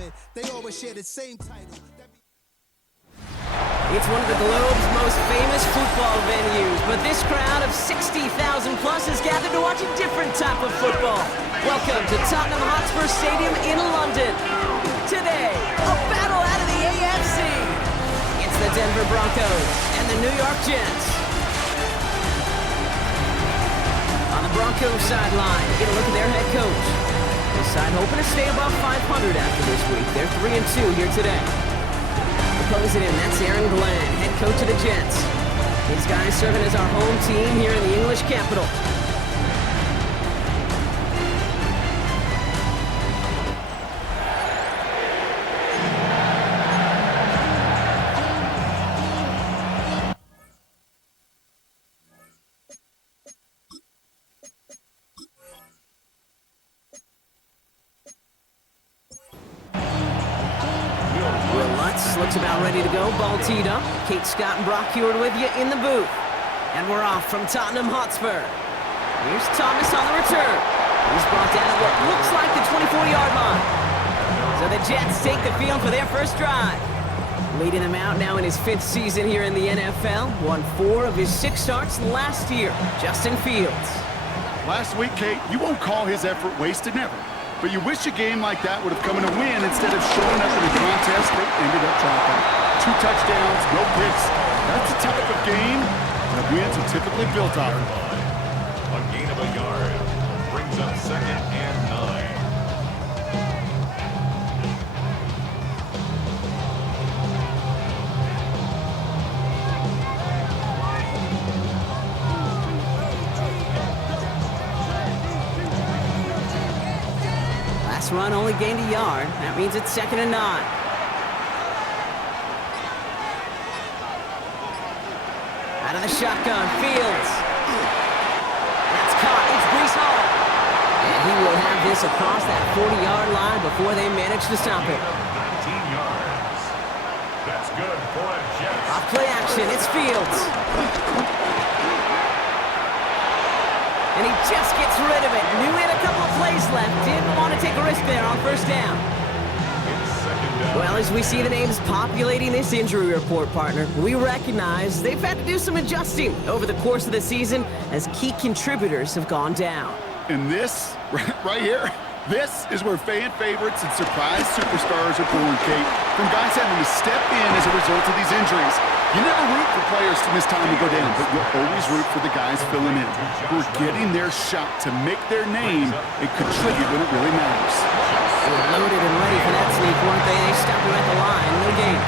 Testament. They always share the same title. It's one of the globe's most famous football venues, but this crowd of 60,000 plus is gathered to watch a different type of football. Welcome to Tottenham Hotspur Stadium in London. Today, a battle out of the AFC. It's the Denver Broncos and the New York Jets. On the Broncos sideline, get a look at their head coach. This side hoping to stay above 500 after this week. They're 3-2 here today. Opposing him, that's Aaron Glenn, head coach of the Jets. These guys serving as our home team here in the English capital. Looks about ready to go. Ball teed up. Kate Scott and Brock Heward with you in the booth. And we're off from Tottenham Hotspur. Here's Thomas on the return. He's brought down at what looks like the 24-yard line. So the Jets take the field for their first drive. Leading them out now in his 5th season here in the NFL. Won 4 of his 6 starts last year. Justin Fields. Last week, Kate, you won't call his effort wasted, never. But you wish a game like that would have come in a win instead of showing up in a contest that ended up dropping. 2 touchdowns, no picks. That's the type of game that wins are typically built off of. A gain of a yard brings up 2nd and 9. Run only gained a yard. That means it's 2nd and 9. Out of the shotgun, Fields. That's caught. It's Breece Hall. And he will have this across that 40-yard line before they manage to stop it. 19 yards. That's good for a Jets. Off play action. It's Fields. And he just gets rid of it. Knew he had a couple of plays left. Didn't want to take a risk there on 1st down. Well, as we see the names populating this injury report, partner, we recognize they've had to do some adjusting over the course of the season as key contributors have gone down. And this, right here, this is where fan favorites and surprise superstars are born, Kate. From guys having to step in as a result of these injuries. You never root for players to miss time and go down, but you'll always root for the guys filling in, who are getting their shot to make their name and contribute when it really matters. They were loaded and ready for that sneak, weren't they? They stopped him at the line. No gain.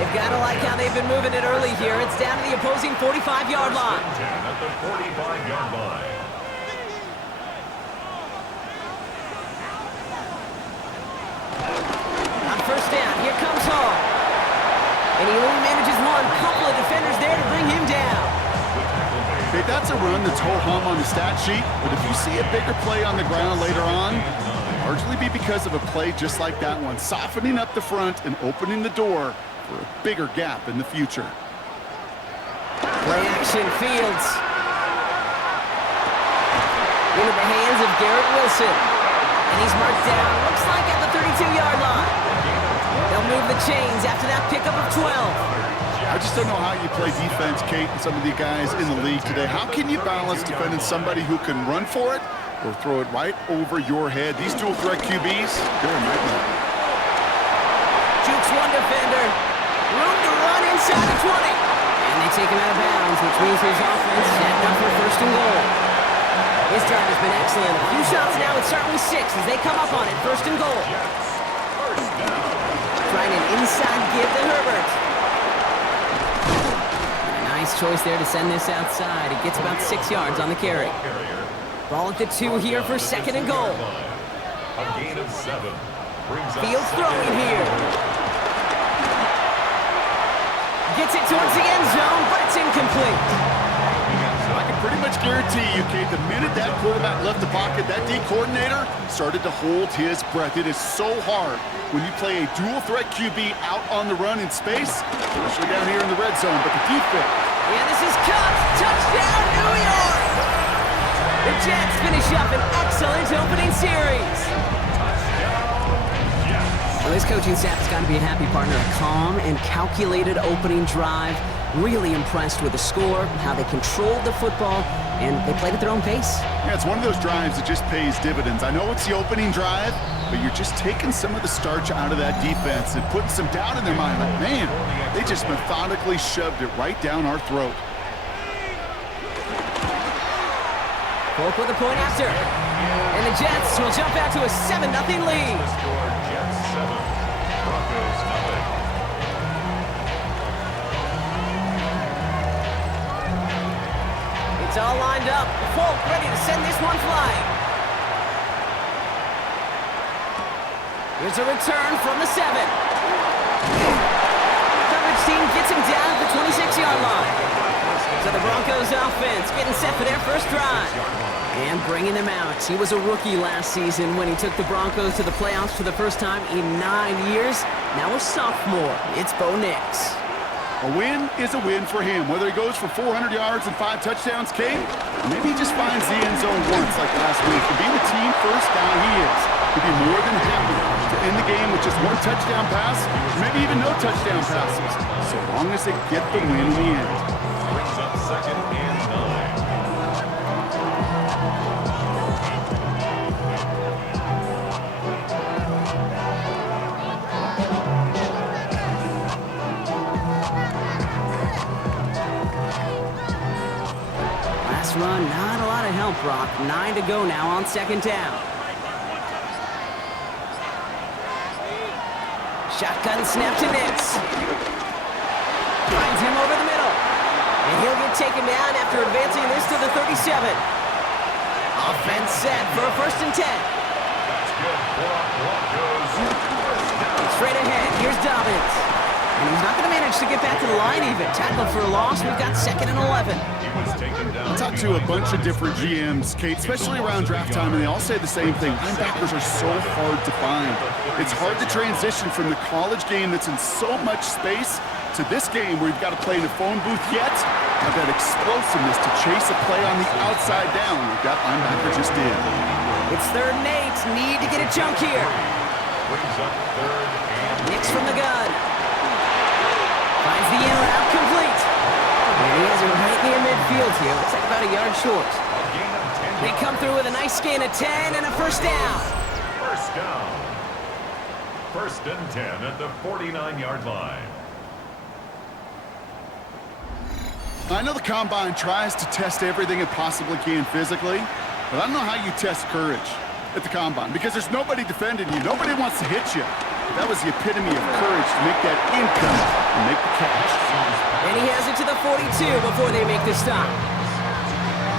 They've got to like how they've been moving it early here. It's down to the opposing 45-yard line. At the 45-yard line. On 1st down, here comes Hall. And he only manages one. Couple of defenders there to bring him down. Okay, that's a run that's ho-hum on the stat sheet, but if you see a bigger play on the ground later on, it'll largely be because of a play just like that one, softening up the front and opening the door for a bigger gap in the future. Play action, Fields. Into the hands of Garrett Wilson. And he's marked down, looks like at the 32-yard line. They'll move the chains after that pickup of 12. I just don't know how you play defense, Kate, and some of the guys in the league today. How can you balance defending somebody who can run for it or throw it right over your head? These dual threat QBs, they're a nightmare. Jukes one defender. Room to run inside the 20. And they take him out of bounds, which means his offense setting up for 1st and goal. His drive has been excellent. A few shots now, it's certainly 6 as they come up on it. 1st and goal. Trying an inside give to Herbert. And a nice choice there to send this outside. He gets about 6 yards on the carry. Ball at the 2 here for 2nd and goal. A gain of 7. Fields throwing here. Gets it towards the end zone, but it's incomplete. I can pretty much guarantee you, Kate, the minute that quarterback left the pocket, that D coordinator started to hold his breath. It is so hard when you play a dual threat QB out on the run in space, especially down here in the red zone, but the defense. And this is caught. Touchdown, New York! The Jets finish up an excellent opening series. coaching staff has got to be a happy partner. A calm and calculated opening drive. Really impressed with the score, how they controlled the football, and they played at their own pace. Yeah, it's one of those drives that just pays dividends. I know it's the opening drive, but you're just taking some of the starch out of that defense and putting some doubt in their mind. Like, man, they just methodically shoved it right down our throat. Polk with a point after. And the Jets will jump out to a 7-0 lead. Score Jets 7, Broncos nothing. It's all lined up. Polk ready to send this one flying. Here's a return from the 7. Coverage team gets him down at the 26-yard line. So the Broncos offense getting set for their first drive. And bringing them out. He was a rookie last season when he took the Broncos to the playoffs for the first time in 9 years. Now a sophomore. It's Bo Nix. A win is a win for him, whether he goes for 400 yards and 5 touchdowns, Kate, or maybe he just finds the end zone once like last week. To be the team first down he is, he'd be more than happy to end the game with just 1 touchdown pass, maybe even no touchdown passes, so long as they get the win in the end. Brings up 2nd and 9. Last run, not a lot of help, Brock. 9 to go now on 2nd down. Shotgun snap to Nix. Finds him over the middle. And he'll get taken down after advancing this to the 37. Offense set for a 1st and 10. That's good for Broncos. First down. Straight ahead, here's Dobbins. And he's not going to manage to get back to the line even. Tackled for a loss, we've got 2nd and 11. He was taken down. I talked to a bunch of different GMs, Kate, especially around draft time, and they all say the same thing. Linebackers are so hard to find. It's hard to transition from the college game that's in so much space to this game where you've got to play in a phone booth yet have that explosiveness to chase a play on the outside down like that linebacker just did. It's 3rd and 8. Need to get a chunk here. Brings up 3rd and Nix from the gun. Finds the in route complete. And he has it right near midfield here. Looks like about a yard short. a gain of 10. They come through with a nice gain of 10 and a 1st down. First down. 1st and 10 at the 49-yard line. I know the Combine tries to test everything it possibly can physically, but I don't know how you test courage at the Combine because there's nobody defending you. Nobody wants to hit you. That was the epitome of courage to make that income and make the catch. And he has it to the 42 before they make the stop.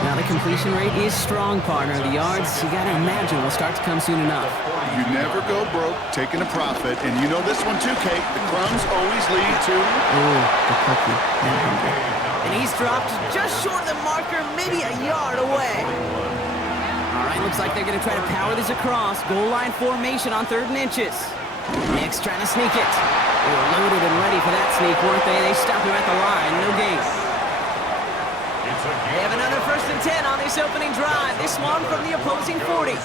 Now the completion rate is strong, partner. The yards, you got to imagine, will start to come soon enough. You never go broke taking a profit, and you know this one too, Kate. The crumbs always lead to... Ooh, the cookie. And he's dropped just short of the marker, maybe a yard away. All right, looks like they're going to try to power this across. Goal line formation on 3rd and inches. Nix trying to sneak it. They were loaded and ready for that sneak, weren't they? They stopped him at the line. No gain. They have another 1st and 10 on this opening drive. This one from the opposing 40.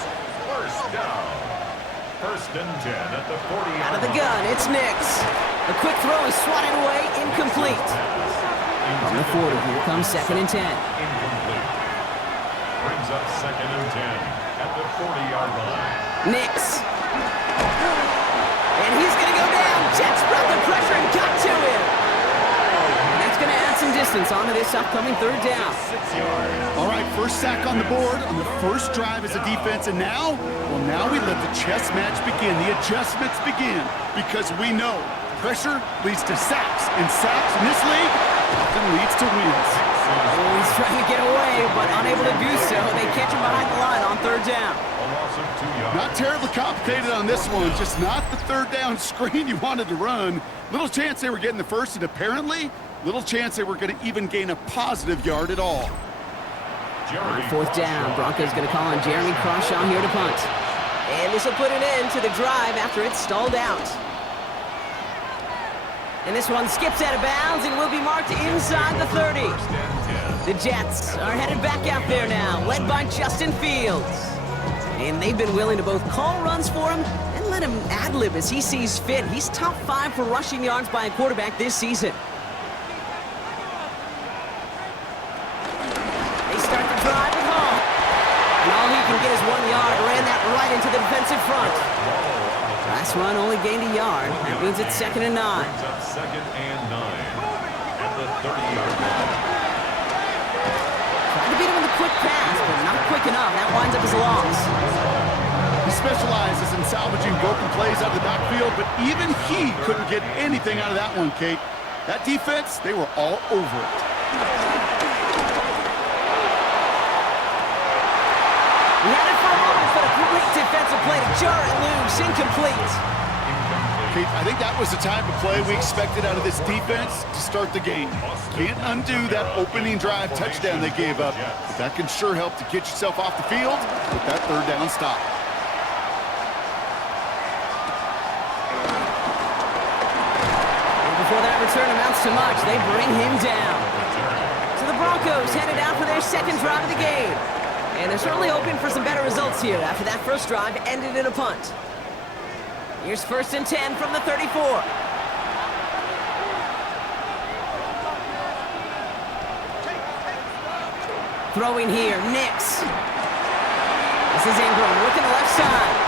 First down. 1st and 10 at the 40. Out of the gun, it's Nix. A quick throw is swatted away, incomplete. From the 40, here comes 2nd and 10. Incomplete. Brings up 2nd and 10 at the 40-yard line. Nix. And he's going to go down. Jets brought the pressure and got to him. And that's going to add some distance onto this upcoming 3rd down. 6 yards. All right, first sack on the board on the first drive as a defense, and now, well, now we let the chess match begin, the adjustments begin, because we know pressure leads to sacks, and sacks in this league often leads to wins. Oh, he's trying to get away, but unable to do so. They catch him behind the line on 3rd down. A loss of 2 yards. Not terribly complicated on this one, just not the 3rd down screen you wanted to run. Little chance they were getting the first, and apparently, little chance they were going to even gain a positive yard at all. On 4th down, Broncos going to call on Jeremy Crawshaw here to punt. And this will put an end to the drive after it's stalled out. And this one skips out of bounds and will be marked inside the 30. 1st and 10. The Jets are headed back out there now, led by Justin Fields. And they've been willing to both call runs for him, and to let him ad-lib as he sees fit. He's top 5 for rushing yards by a quarterback this season. They start the drive with Hall. And all he can get is 1 yard. Ran that right into the defensive front. Last run only gained a yard. That means it's 2nd and 9. Brings up 2nd and 9 at the 30-yard line. Tried to beat him with a quick pass, but not quick enough. That winds up as a loss. He specializes in salvaging broken plays out of the backfield, but even he couldn't get anything out of that one, Kate. That defense, they were all over it. He had it for a moment, but a great defensive play to jar it loose. Incomplete. Kate, I think that was the type of play we expected out of this defense to start the game. Can't undo that opening drive touchdown they gave up, but that can sure help to get yourself off the field with that 3rd down stop. Before that return amounts to much, they bring him down. So the Broncos headed out for their 2nd drive of the game. And they're certainly hoping for some better results here after that first drive ended in a punt. Here's 1st and 10 from the 34. Throwing here, Nix. This is Ingram looking to the left side.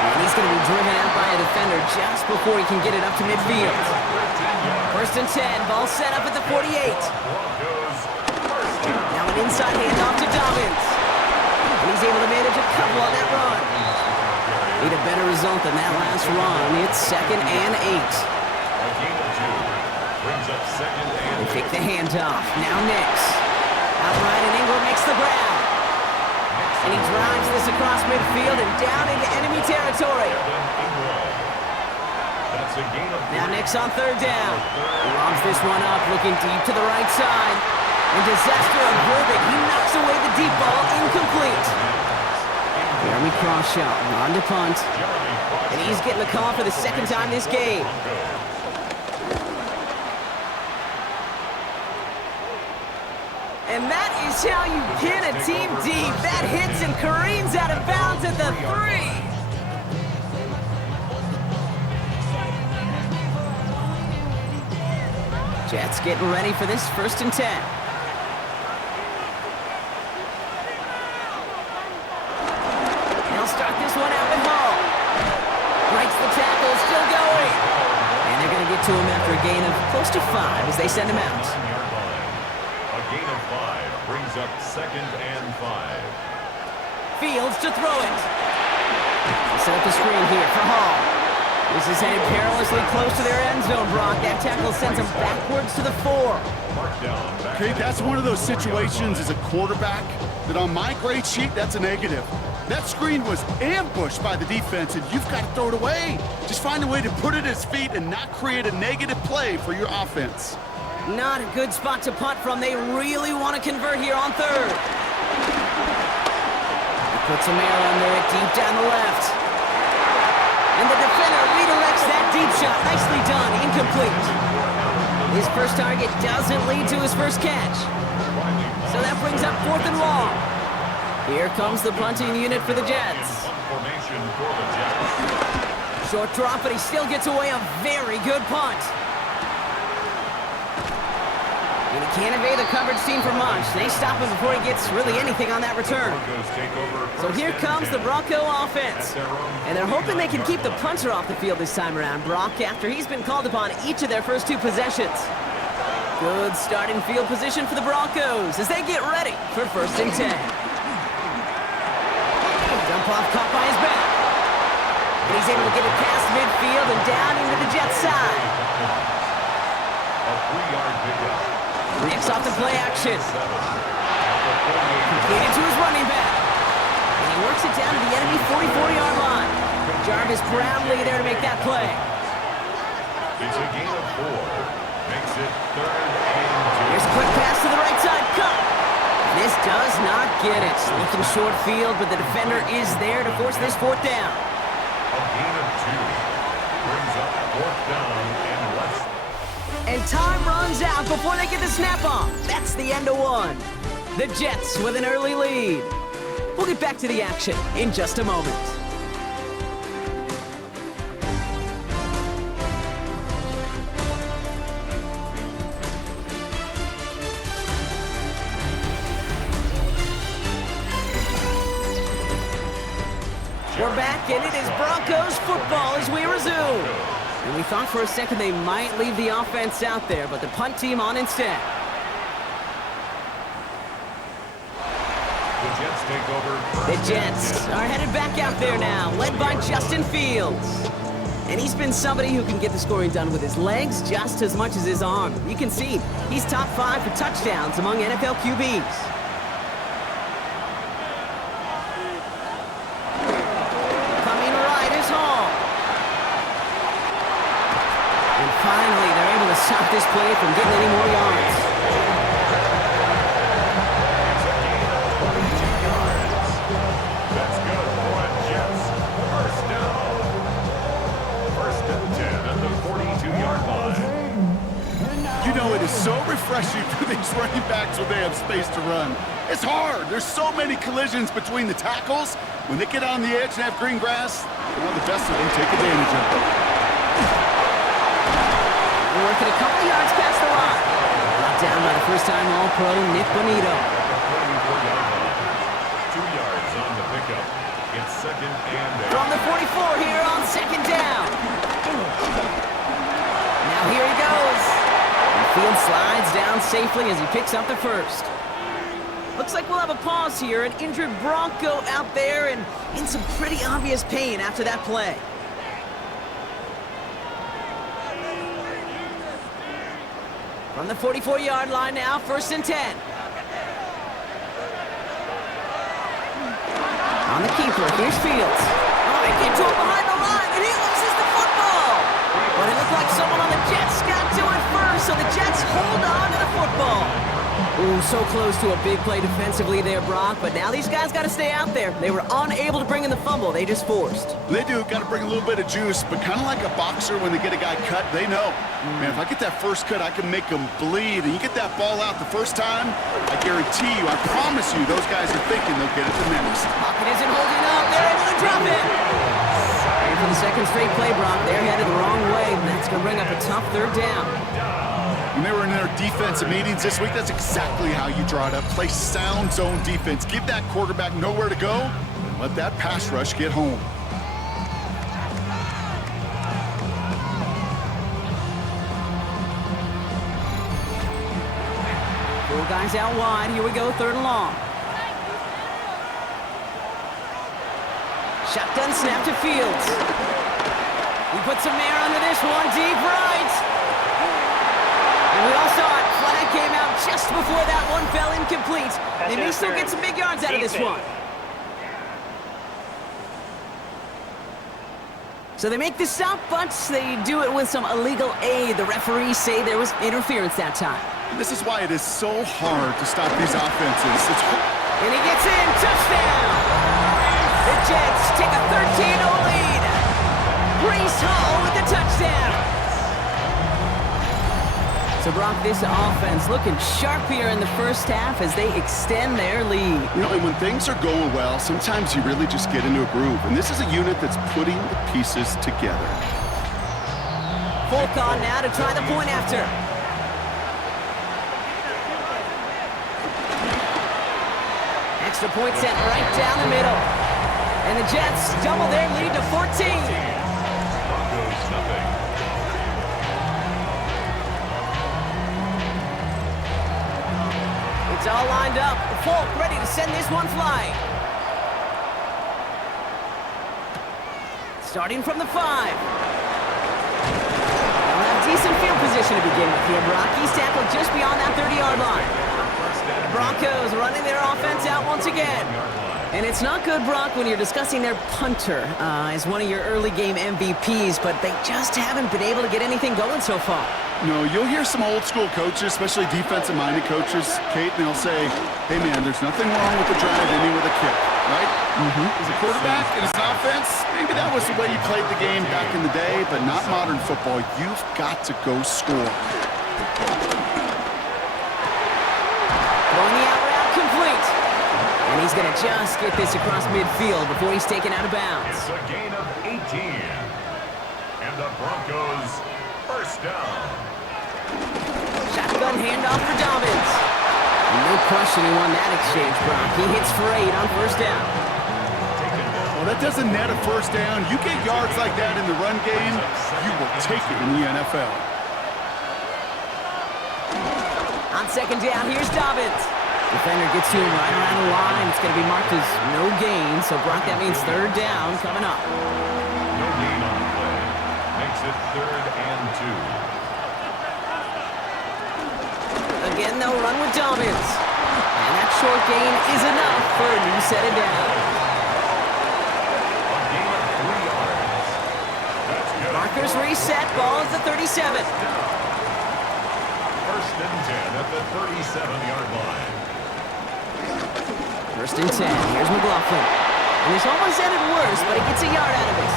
And he's going to be driven out by a defender just before he can get it up to midfield. 1st and 10, ball set up at the 48. Now an inside handoff to Dobbins. And he's able to manage a couple on that run. Need a better result than that last run. It's 2nd and 8. They take the handoff. Now Nix. Outright and Ingram makes the grab. And he drives this across midfield and down into enemy territory. Now Nix on 3rd down. He lobs this one up, looking deep to the right side. And disaster averted. He knocks away the deep ball, incomplete. Jeremy Crawshaw on to punt. And he's getting the call for the 2nd time this game. And that is how you pin a team deep. That hits and careens out of bounds at the 3. Jets getting ready for this 1st and 10. They'll start this one out with Hall. Breaks the tackle, still going. And they're going to get to him after a gain of close to 5 as they send him out. A gain of 5 brings up 2nd and 5. Fields to throw it. Set up the screen here for Hall. This is headed perilously close to their end zone, Brock. That tackle sends him backwards to the 4. Okay, that's one of those situations as a quarterback that on my grade sheet, that's a negative. That screen was ambushed by the defense, and you've got to throw it away. Just find a way to put it at his feet and not create a negative play for your offense. Not a good spot to punt from. They really want to convert here on 3rd. He puts some air under it deep down the left. And the defender redirects that deep shot. Nicely done. Incomplete. His first target doesn't lead to his first catch. So that brings up 4th and long. Here comes the punting unit for the Jets. Short drop, but he still gets away a very good punt. And he can't evade the coverage team for much. They stop him before he gets really anything on that return. So here comes the Bronco offense. And they're hoping they can keep the punter off the field this time around, Brock, after he's been called upon each of their first 2 possessions. Good starting field position for the Broncos as they get ready for 1st and 10. Jump off caught by his back. And he's able to get it past midfield and down into the Jets side. A 3-yard pickup. Nix off the play action. Completed to his running back. And he works it down to the enemy 44-yard line. Jarvis Brownlee there to make that play. It's a gain of 4. Makes it 3rd and 2. Here's a quick pass to the right side. Cut. This does not get it. Looking short field, but the defender is there to force this 4th down. A gain of 2. Brings up 4th down and less. And time runs out before they get the snap off. That's the end of 1. The Jets with an early lead. We'll get back to the action in just a moment. back, and it is Broncos football as we resume. And we thought for a second they might leave the offense out there, but the punt team on instead. The Jets take over. The Jets are headed back out there now, led by Justin Fields. And he's been somebody who can get the scoring done with his legs just as much as his arm. You can see he's top 5 for touchdowns among NFL QBs. Coming right is Hall. And finally, they're able to stop this play from getting any more yards. That's good for the Jets. First down. First and 10 at the 42-yard line. You know, it is so refreshing for these running backs when they have space to run. It's hard. There's so many collisions between the tackles. When they get on the edge and have green grass, the best of them take advantage of it. We're working a couple yards past the line. Brought down by the first-time All-Pro, Nick Bonito. 44-yard line. 2 yards on the pickup. It's second and 8. From the 44 here on second down. Now here he goes. And Field slides down safely as he picks up the first. Looks like we'll have a pause here. An injured Bronco out there and in some pretty obvious pain after that play. From the 44-yard line now, first and 10. On the keeper, here's Fields. Oh, they get to him behind the line, and he loses the football. But it looked like someone on the Jets got to it first, so the Jets hold on to the football. Ooh, so close to a big play defensively there, Brock, but now these guys got to stay out there. They were unable to bring in the fumble they just forced. They do. Got to bring a little bit of juice, but kind of like a boxer when they get a guy cut, they know. Man, if I get that first cut, I can make them bleed. And you get that ball out the first time, I guarantee you, I promise you, those guys are thinking they'll get it the next. Pocket isn't holding up. They're able to drop it. And for the second straight play, Brock, they're headed the wrong way, and that's going to bring up a tough third down. When they were in their defensive meetings this week, that's exactly how you draw it up. Play sound zone defense. Give that quarterback nowhere to go, and let that pass rush get home. Four guys out wide. Here we go, third and long. Shotgun snap to Fields. He puts some air under this one, deep right. And we all saw it. Flag came out just before that one fell incomplete. They may still get some big yards out of this one. So they make the stop, but they do it with some illegal aid. The referees say there was interference that time. This is why it is so hard to stop these offenses. And he gets in. Touchdown! The Jets take a 13-0 lead. Brees Hall with the touchdown. So, Brock, this offense looking sharp here in the first half as they extend their lead. You know, and when things are going well, sometimes you really just get into a groove. And this is a unit that's putting the pieces together. Folk on now to try the point after. Extra point sent right down the middle. And the Jets double their lead to 14. Broncos nothing. It's all lined up. Folk ready to send this one flying. Starting from the 5. They'll have decent field position to begin with here. Brock, he's tackled just beyond that 30-yard line. The Broncos running their offense out once again. And it's not good, Brock, when you're discussing their punter as one of your early game MVPs, but they just haven't been able to get anything going so far. No, you'll hear some old school coaches, especially defensive-minded coaches, Kate, and they'll say, hey, man, there's nothing wrong with the drive ending with a kick, right? As a quarterback and as an offense, maybe that was the way you played the game back in the day, but not modern football. You've got to go score. Throwing the out route complete. And he's going to just get this across midfield before he's taken out of bounds. It's a gain of 18. And the Broncos first down. Shotgun handoff for Dobbins. And no question he won that exchange, Brock. He hits for 8 on first down. Well, that doesn't net a first down. You get yards like that in the run game, you will take it in the NFL. On second down, here's Dobbins. Defender gets to him right around the line. It's going to be marked as no gain, so Brock, that means third down coming up. No gain on the play. Makes it 3rd and 2. Again, they'll run with Dobbins. And that short gain is enough for a new set of down. A gain of 3 yards. That's good. Markers reset. Ball is the 37. 1st and 10 at the 37-yard line. 1st and 10. Here's McLaughlin. And this almost ended worse, but he gets a yard out of it.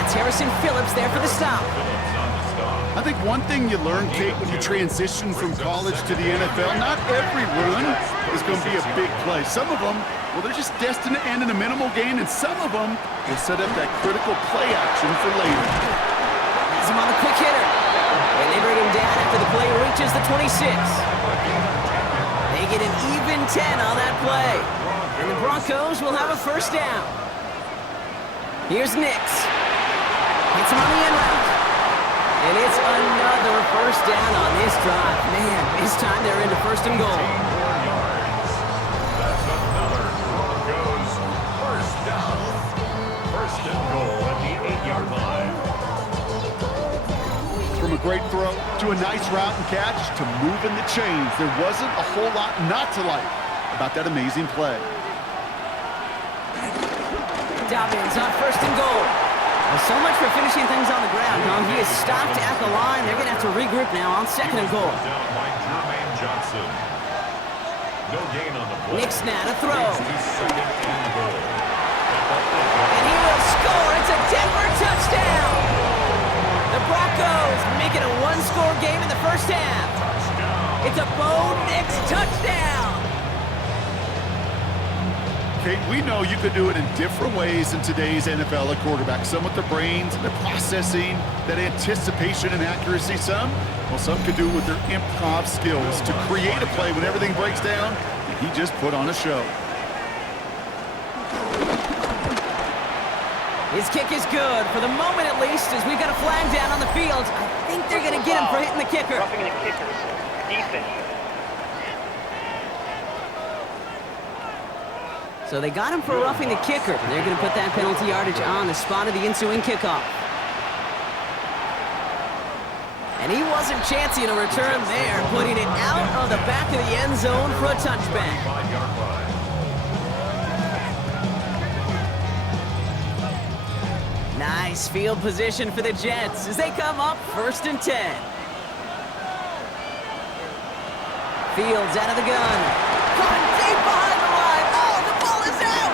That's Harrison Phillips there for the stop. Phillips on the stop. I think one thing you learn, Kate, when you transition from college to the NFL, not every run is going to be a big play. Some of them, well, they're just destined to end in a minimal gain, and some of them will set up that critical play action for later. Has him on the quick hitter. And they bring him down after the play reaches the 26. They get an even 10 on that play. And the Broncos will have a first down. Here's Nix. Hits him on the end route. And it's another first down on this drive. Man, this time they're into 1st and goal. 4 yards. That's another Broncos first down. 1st and goal at the 8-yard line. From a great throw to a nice route and catch to moving the chains, there wasn't a whole lot not to like about that amazing play. Dobbins on 1st and goal. Well, so much for finishing things on the ground, huh? He is stopped at the line. They're going to have to regroup now on 2nd and goal. Down by Jermaine Johnson. No gain on the play. Nix now to throw. Moves to 2nd and goal. And he will score. It's a Denver touchdown. The Broncos make it a one-score game in the first half. It's a Bo Nix touchdown. Kate, we know you could do it in different ways in today's NFL at quarterback. Some with their brains, their processing, that anticipation and accuracy. Some could do it with their improv skills to create a play when everything breaks down. And he just put on a show. His kick is good, for the moment at least, as we've got a flag down on the field. I think they're going to get him for hitting the kicker. Roughing the kickers. Defense. So they got him for roughing the kicker. They're going to put that penalty yardage on the spot of the ensuing kickoff. And he wasn't chancing a return there, putting it out of the back of the end zone for a touchback. 5-yard line. Nice field position for the Jets as they come up 1st and 10. Fields out of the gun. Caught deep behind the line. Oh, the ball is out!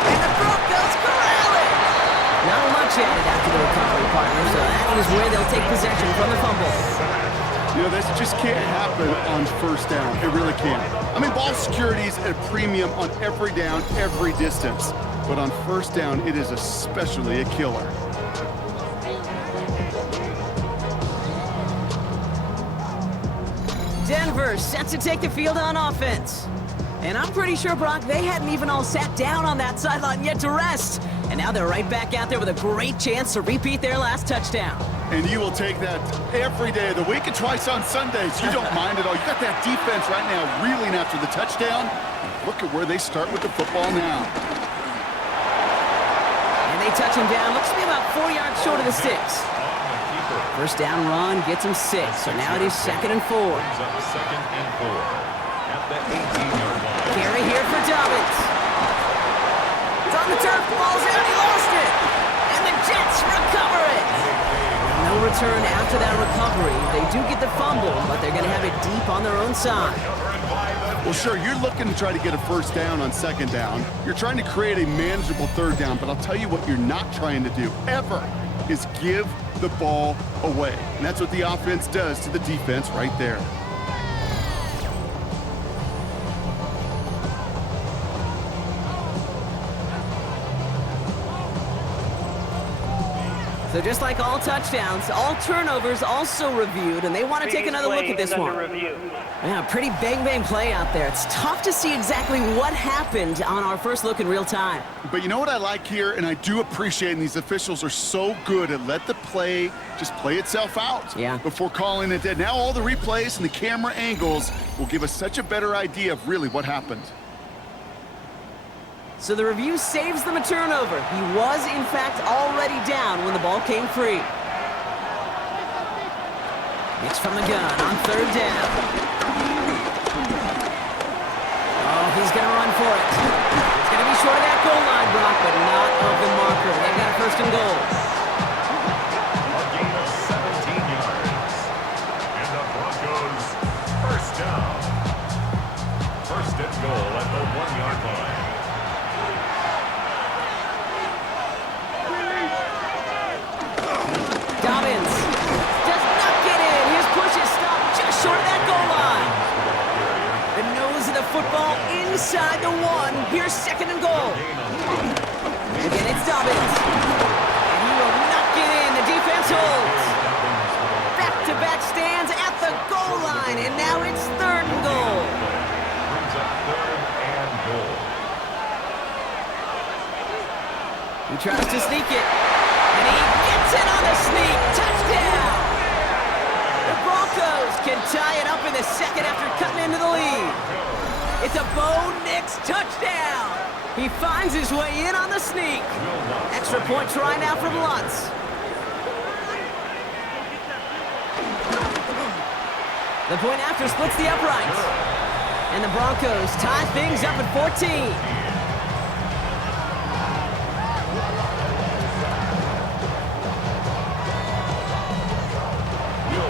And the Broncos corral it! Not much added after the recovery, partner, so that is where they'll take possession from the fumble. You know, this just can't happen on 1st down. It really can't. I mean, ball security is at a premium on every down, every distance. But on 1st down, it is especially a killer. Denver set to take the field on offense. And I'm pretty sure, Brock, they hadn't even all sat down on that sideline yet to rest. And now they're right back out there with a great chance to repeat their last touchdown. And you will take that every day of the week and twice on Sundays. You don't mind at all. You got that defense right now reeling after the touchdown. And look at where they start with the football now. And they touch him down. Looks to be about 4 yards short of the 6. First down run gets him 6. So now it is 2nd and 4. Brings up 2nd and 4 at the 18-yard line. Carry here for Dobbins. It's on the turf. The ball's out. He lost it. And the Jets recover it. No return after that recovery. They do get the fumble, but they're going to have it deep on their own side. Well, sure, you're looking to try to get a first down on 2nd down. You're trying to create a manageable 3rd down, but I'll tell you what you're not trying to do, ever, is give the ball away. And that's what the offense does to the defense right there. So just like all touchdowns, all turnovers also reviewed, and they want to take another look at this one. Yeah, pretty bang-bang play out there. It's tough to see exactly what happened on our first look in real time. But you know what I like here, and I do appreciate, and these officials are so good at let the play just play itself out before calling it dead. Now all the replays and the camera angles will give us such a better idea of really what happened. So the review saves them a turnover. He was, in fact, already down when the ball came free. It's from the gun on third down. Oh, he's going to run for it. He's going to be short of that goal line, Brock, but not of the marker. They've got a first and goal. A gain of 17 yards. And the Broncos, first down. First and goal at the 1-yard line. Dobbins does not get in. His push is stopped just short of that goal line. The nose of the football inside the 1. Here's second and goal. Again, it's Dobbins. And he will not get in. The defense holds. Back-to-back stands at the goal line. And now it's third and goal. Brings up third and goal. He tries to sneak it. And he gets it on the sneak. Touchdown! The Broncos can tie it up in the second after cutting into the lead. It's a Bo Nix touchdown. He finds his way in on the sneak. Extra point try now from Lutz. The point after splits the uprights. And the Broncos tie things up at 14.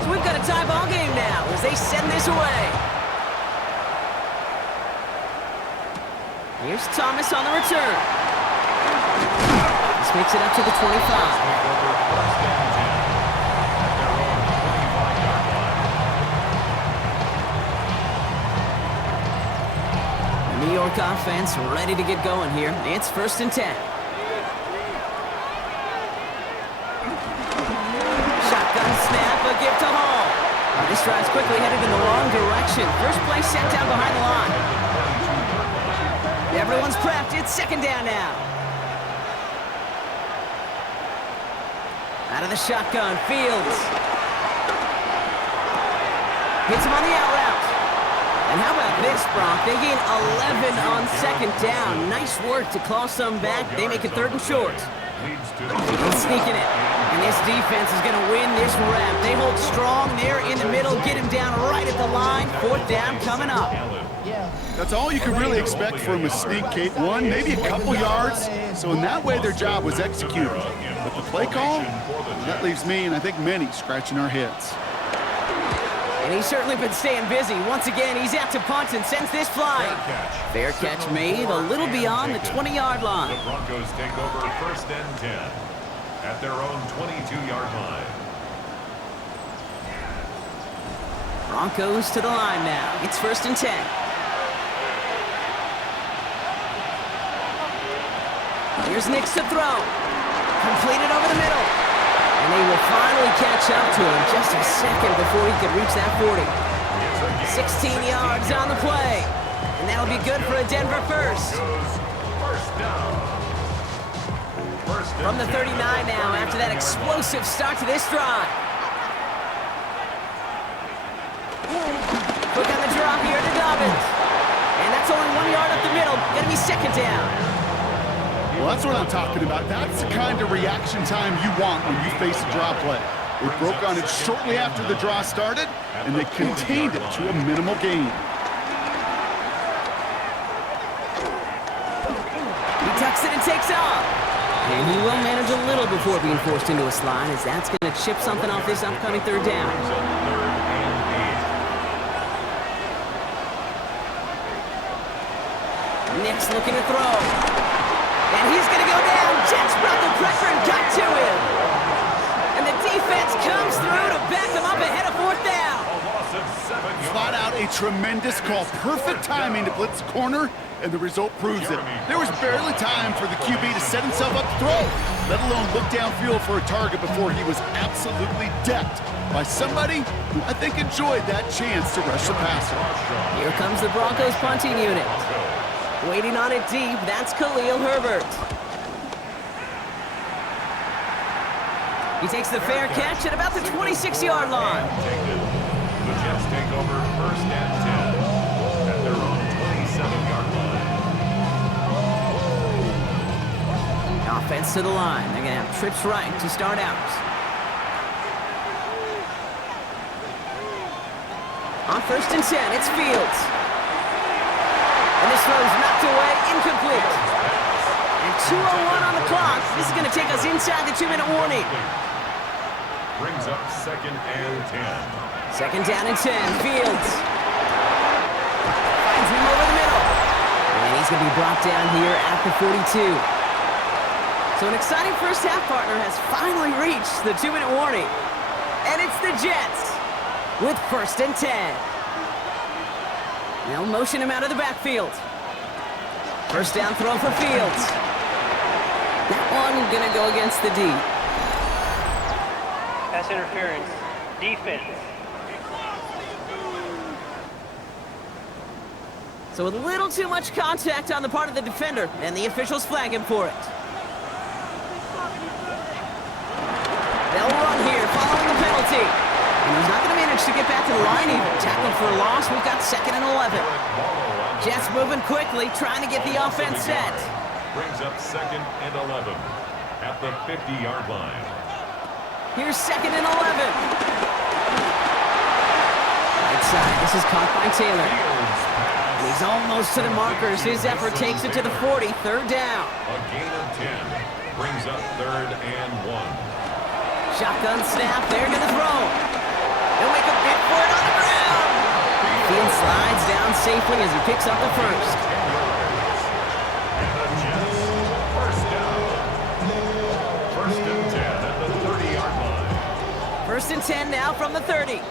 We've got a tie ball game now as they send this away. Here's Thomas on the return. This makes it up to the 25. The New York offense ready to get going here. It's first and 10. Shotgun snap, a give to Hall. This drive's quickly headed in the wrong direction. First play set down behind the line. Everyone's prepped. It's second down now. Out of the shotgun, Fields. Hits him on the out route. And how about this, Brock? They gain 11 on second down. Nice work to claw some back. They make it third and short. He's sneaking it. And this defense is going to win this rep. They hold strong there in the middle, get him down right at the line. Fourth down coming up. That's all you can really expect from a sneak, Kate. One, maybe a couple yards. So in that way, their job was executed. But the play call, that leaves me, and I think many, scratching our heads. And he's certainly been staying busy. Once again, he's out to punt and sends this flying. Fair catch made a little beyond the 20-yard line. The Broncos take over first and 10 at their own 22-yard line. Broncos to the line now. It's first and 10. Here's Nix to throw. Completed over the middle. And they will finally catch up to him just a second before he could reach that 40. 16 yards on the play. And that'll be good for a Denver first. From the 39 now after that explosive start to this drive. Quick on the drop here to Dobbins. And that's only 1 yard up the middle. Gonna be second down. Well, that's what I'm talking about. That's the kind of reaction time you want when you face a draw play. They broke on it shortly after the draw started, and they contained it to a minimal gain. He tucks it and takes off. And he will manage a little before being forced into a slide, as that's going to chip something off this upcoming third down. Nix looking to throw. And he's going to go down. Jets brought the pressure and got to him. And the defense comes through to back him up ahead of fourth down. plot out a tremendous call. Perfect timing to blitz the corner, and the result proves it. There was barely time for the QB to set himself up to throw, let alone look downfield for a target before he was absolutely decked by somebody who I think enjoyed that chance to rush the passer. Here comes the Broncos punting unit. Waiting on it deep, that's Khalil Herbert. He takes the fair catch at about the 26-yard line. The Jets take over first and 10 at their own 27-yard line. Offense to the line. They're going to have trips right to start out. On first and 10, it's Fields. And this throw's knocked away, incomplete. And 2:01 on the clock. This is going to take us inside the 2-minute warning. Brings up second and 10. Second down and 10, Fields. Finds him over the middle. And he's going to be brought down here at the 42. So an exciting first half, partner, has finally reached the 2-minute warning. And it's the Jets with first and 10. They'll motion him out of the backfield. First down throw for Fields. That one going to go against the D. Pass interference. Defense. So a little too much contact on the part of the defender, and the officials flag him for it. They'll run here following the penalty. And he's not going to manage to get back to the line even. Tackled for a loss. We've got second and 11. Jets moving quickly, trying to get the offense set. Brings up second and 11 at the 50-yard line. Here's second and 11. Right side. This is caught by Taylor. And he's almost to the markers. His effort takes it to the 40. Third down. A gain of 10. Brings up third and 1. Shotgun snap. They're going to throw. He'll make a bid for it on the ground. Field slides down safely as he picks up the first. And the Jets, first down. First and 10 at the 30-yard line. First and 10 now from the 30.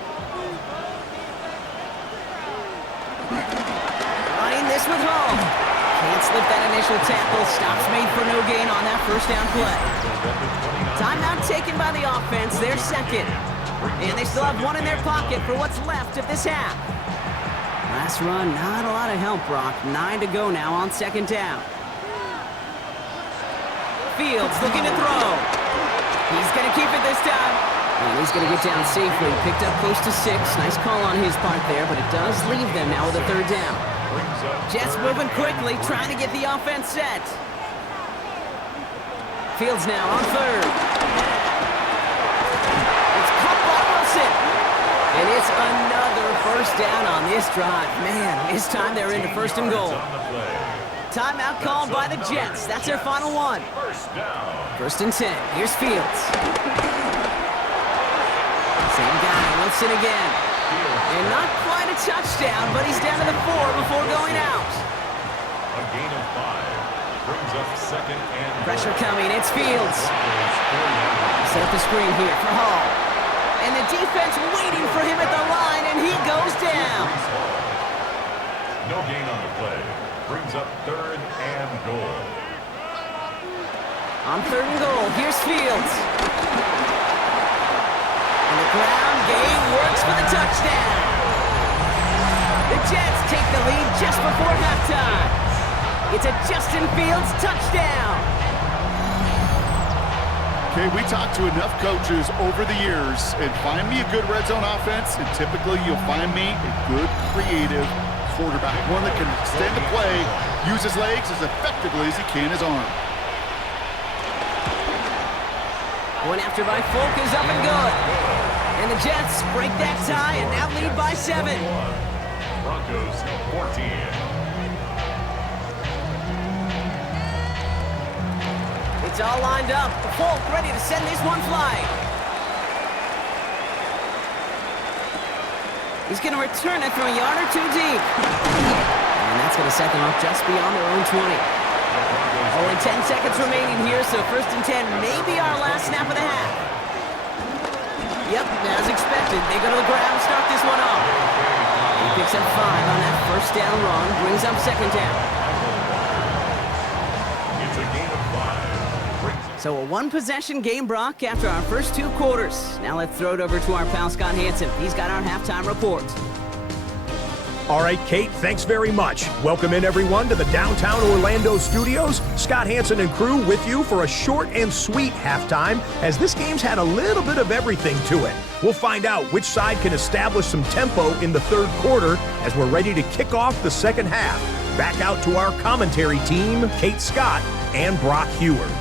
Running this with home. Can't slip that initial tackle. Stops made for no gain on that first down play. Timeout taken by the offense. They're second. And they still have one in their pocket for what's left of this half. Last run, not a lot of help, Brock. 9 to go now on second down. Fields looking to throw. He's going to keep it this time. And he's going to get down safely. Picked up close to 6. Nice call on his part there, but it does leave them now with a third down. Jets moving quickly, trying to get the offense set. Fields now on third. It's caught by Wilson. And it's another first down on this drive. Man, this time they're into first and goal. Timeout called by the Jets. That's their final one. First and 10. Here's Fields. Same guy, Wilson again. And not quite a touchdown, but he's down to the 4 before going out. A gain of 5 brings up second and Pressure coming. It's Fields. Set up the screen here for Hall. And the defense waiting for him at the line, and he goes down. No gain on the play. Brings up third and goal. On third and goal, here's Fields. And the ground game works for the touchdown. The Jets take the lead just before halftime. It's a Justin Fields touchdown. Okay, we talked to enough coaches over the years, and find me a good red zone offense, and typically you'll find me a good creative quarterback, one that can extend the play, use his legs as effectively as he can his arm. One after by Folk is up and good. And the Jets break that tie and now lead by 7. Broncos 14. It's all lined up. Folk ready to send this one flying. He's going to return it from a yard or 2 deep. And that's going to set them up just beyond their own 20. Only 10 seconds remaining here, so first and 10 may be our last snap of the half. Yep, as expected, they go to the ground and start this one off. Picks up 5 on that first down run. Brings up second down. It's a gain of 5. Brings up So a one-possession game, Brock, after our first 2 quarters. Now let's throw it over to our pal Scott Hansen. He's got our halftime report. All right, Kate, thanks very much. Welcome in, everyone, to the downtown Orlando studios. Scott Hansen and crew with you for a short and sweet halftime, as this game's had a little bit of everything to it. We'll find out which side can establish some tempo in the third quarter as we're ready to kick off the second half. Back out to our commentary team, Kate Scott and Brock Heward.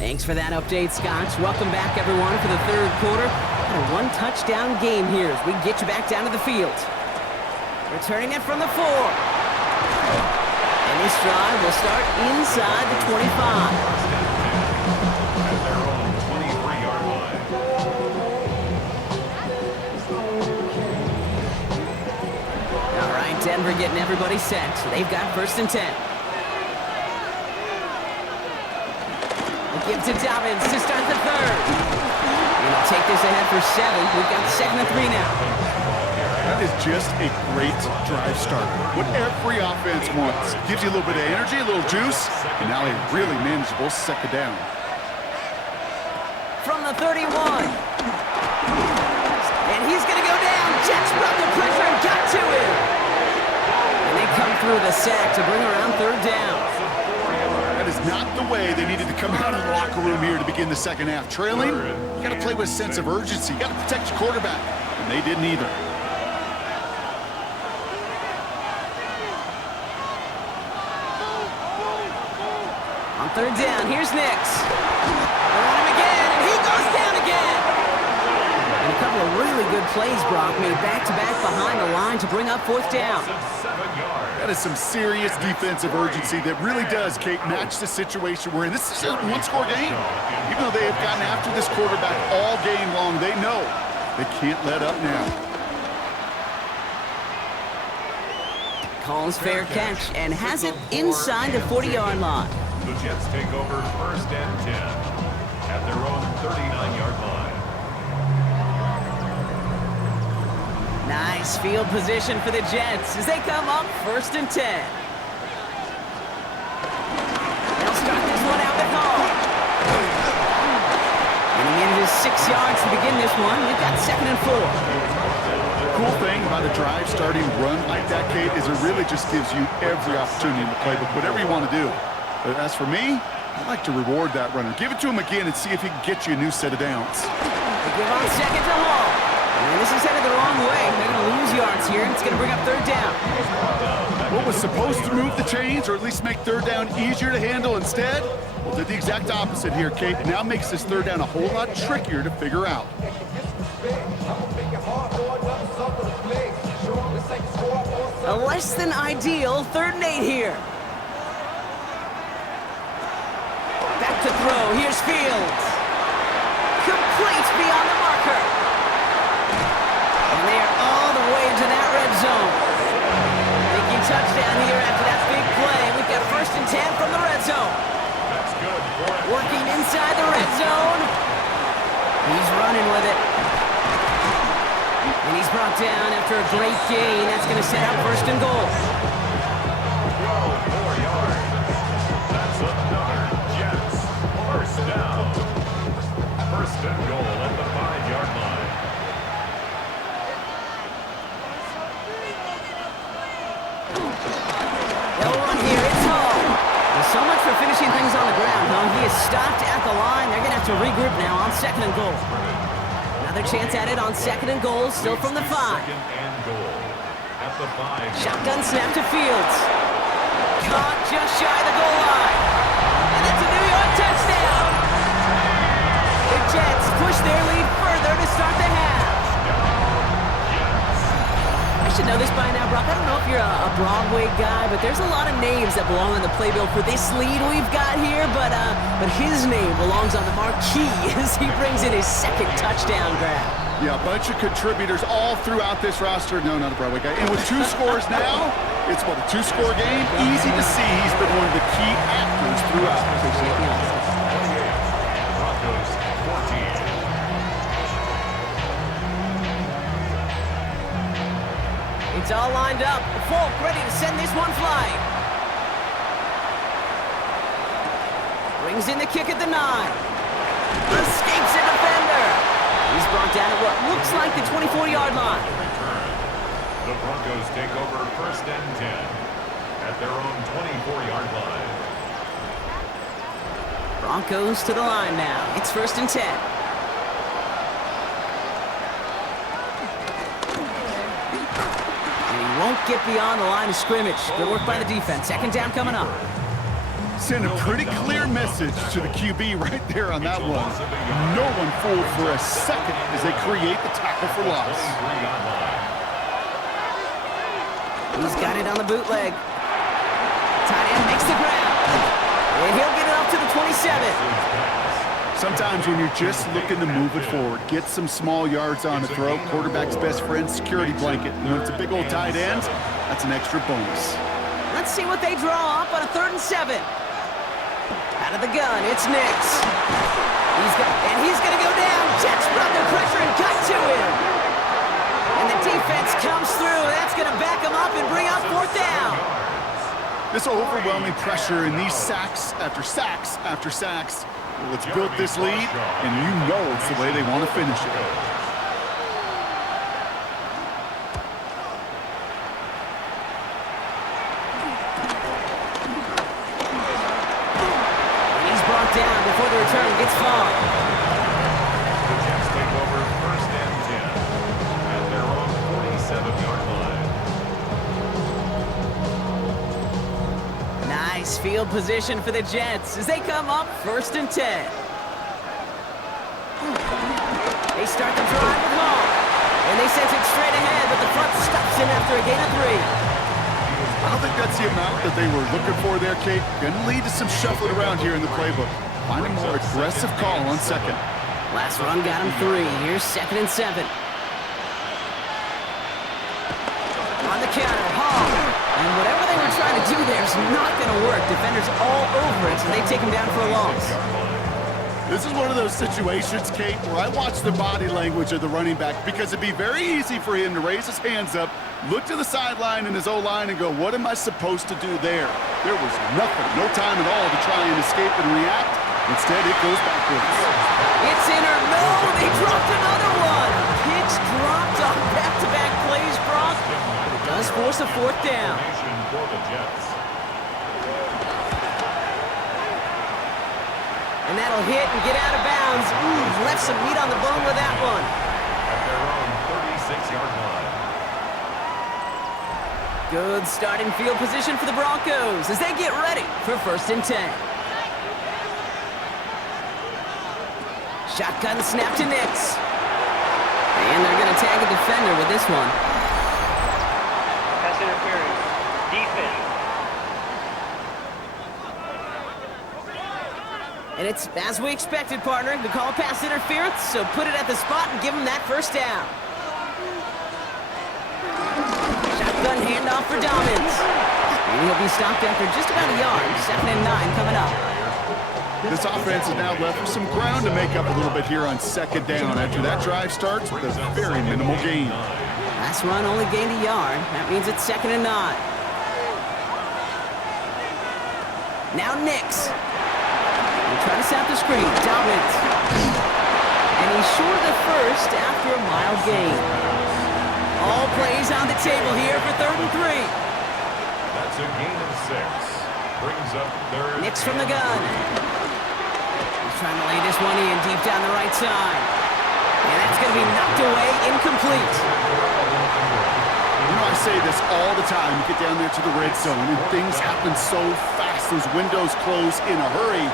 Thanks for that update, Scott. Welcome back, everyone, for the third quarter. A one-touchdown game here as we get you back down to the field. Returning it from the 4. And this drive will start inside the 25. at their own 23-yard line. All right, Denver getting everybody set. So they've got 1st and 10. Give to Dobbins to start the third. And he'll take this ahead for 7. We've got 2nd and 3 now. That is just a great drive starter. What every offense wants. Gives you a little bit of energy, a little juice, and now a really manageable second down. From the 31. And he's going to go down. Jets brought the pressure and got to him. And they come through the sack to bring around 3rd down. That is not the way they needed to come out of the locker room here to begin the second half. Trailing, you got to play with a sense of urgency. You got to protect your quarterback, and they didn't either. On 3rd down, here's Nix. They're on him again, and he goes down again. And a couple of really good plays, Brock, made back-to-back behind the line to bring up 4th down. That is some serious defensive urgency that really does, Kate, match the situation we're in. This is a one-score game. Even though they have gotten after this quarterback all game long, they know they can't let up now. Calls fair catch and has it inside the 40-yard line. The Jets take over 1st and 10 at their own 39-yard line. Nice field position for the Jets as they come up 1st and 10. They'll start this one out with Hall. And he manages 6 yards to begin this one. We've got 2nd and 4. The cool thing about a drive starting run like that, Kate, is it really just gives you every opportunity in the playbook, whatever you want to do. But as for me, I like to reward that runner. Give it to him again and see if he can get you a new set of downs. They give on 2nd to Hall. And this is headed the wrong way. They're going to lose yards here, and it's going to bring up 3rd down. What was supposed to move the chains, or at least make 3rd down easier to handle instead, well, did the exact opposite here, Kate. Now makes this 3rd down a whole lot trickier to figure out. A less than ideal 3rd and 8 here. Back to throw. Here's Fields. Complete beyond the marker. And they are all the way to that red zone. Making touchdown here after that big play. We've got 1st and 10 from the red zone. That's good for it. Working inside the red zone. He's running with it. And he's brought down after a great gain. That's going to set up 1st and goal. 12 more yards. That's another Jets 1st down. 1st and goal at the 5-yard line. They'll run here. It's Hall. Well, so much for finishing things on the ground, huh? He is stopped at the line. They're going to have to regroup now on 2nd and goal. Another chance at it on 2nd and goal, still from the 5. 2nd and goal at the 5. Shotgun snap to Fields. Caught just shy of the goal line. And it's a New York touchdown. The Jets push their lead further to start the half. I should know this by now, Brock. I don't know if you're a Broadway guy, but there's a lot of names that belong on the playbill for this lead we've got here, but his name belongs on the marquee as he brings in his 2nd touchdown grab. Yeah, a bunch of contributors all throughout this roster. No, not a Broadway guy. And with 2 scores now, it's what, a 2-score game? Easy to see he's been one of the key actors throughout. It's all lined up. Folk ready to send this one flying. Brings in the kick at the 9. Escapes a defender. He's brought down at what looks like the 24-yard line. The Broncos take over 1st and 10 at their own 24-yard line. Broncos to the line now. It's 1st and 10. And he won't get beyond the line of scrimmage. Good work by the defense. 2nd down coming up. Send a pretty clear message to the QB right there on that one. No one fooled for a second as they create the tackle for loss. He's got it on the bootleg. Tight end makes the grab. And he'll get it up to the 27. Sometimes when you're just looking to move it forward, get some small yards on the throw, quarterback's best friend, security blanket. And when it's a big old tight end, that's an extra bonus. Let's see what they draw up on a 3rd and 7. Out of the gun, it's Nix. He's going to go down. Jets brought the pressure and got to him. And the defense comes through. That's going to back him up and bring up 4th down. This overwhelming pressure and these sacks after sacks after sacks. Well, it's built this lead, and you know it's the way they want to finish it. Down before the return gets far. The Jets take over 1st and 10 at their own 47-yard line. Nice field position for the Jets as they come up 1st and 10. They start the drive with Hall. And they send it straight ahead, but the front stops him after a gain of 3. I don't think that's the amount that they were looking for there, Kate. Going to lead to some shuffling around here in the playbook. Find a more aggressive call on 2nd. Last run got him 3. Here's 2nd and 7. On the counter, Hall. And whatever they were trying to do there is not going to work. Defenders all over it, so they take him down for a loss. This is one of those situations, Kate, where I watch the body language of the running back because it'd be very easy for him to raise his hands up, look to the sideline in his O-line and go, what am I supposed to do there? There was nothing, no time at all to try and escape and react. Instead, it goes backwards. It's in or no, they dropped another one. Kicks dropped on back-to-back plays, Brock. It does force a 4th down. For the Jets. And that'll hit and get out of bounds. Ooh, left some meat on the bone with that one. At their own 36-yard line. Good starting field position for the Broncos as they get ready for 1st and 10. Shotgun snap to Nix. And they're going to tag a defender with this one. Pass interference. Defense. And it's as we expected, partner. We call pass interference, so put it at the spot and give them that 1st down. Shotgun handoff for Dobbins. And he'll be stopped after just about a yard. 2nd and 9 coming up. This offense is now left with some ground to make up a little bit here on 2nd down after that drive starts with a very minimal gain. Last run only gained a yard. That means it's 2nd and 9. Now Nix. Try to set the screen. Dobbins. And he's short of the 1st after a mild gain. All plays on the table here for 3rd and 3. That's a gain of 6. Brings up 3rd. Nix from the gun. He's trying to lay this one in deep down the right side. And that's going to be knocked away, incomplete. You know, I say this all the time. You get down there to the red zone, and things happen so fast. Those windows close in a hurry.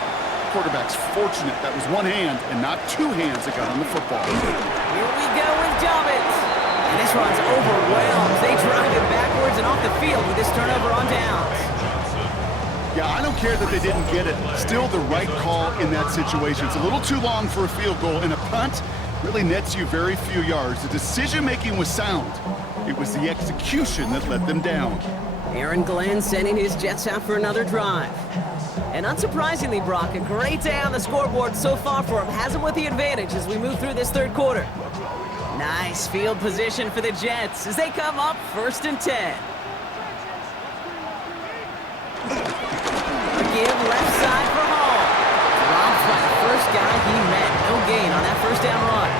Quarterback's fortunate that was one hand and not 2 hands that got on the football. Here we go with Dobbins. And this one's overwhelmed. They drive him backwards and off the field with this turnover on downs. Yeah, I don't care that they didn't get it. Still the right call in that situation. It's a little too long for a field goal, and a punt really nets you very few yards. The decision-making was sound. It was the execution that let them down. Aaron Glenn sending his Jets out for another drive. And unsurprisingly, Brock, a great day on the scoreboard so far for him. Has him with the advantage as we move through this 3rd quarter. Nice field position for the Jets as they come up 1st and 10. A give left side for Hall. Dropped by the first guy he met. No gain on that 1st down run.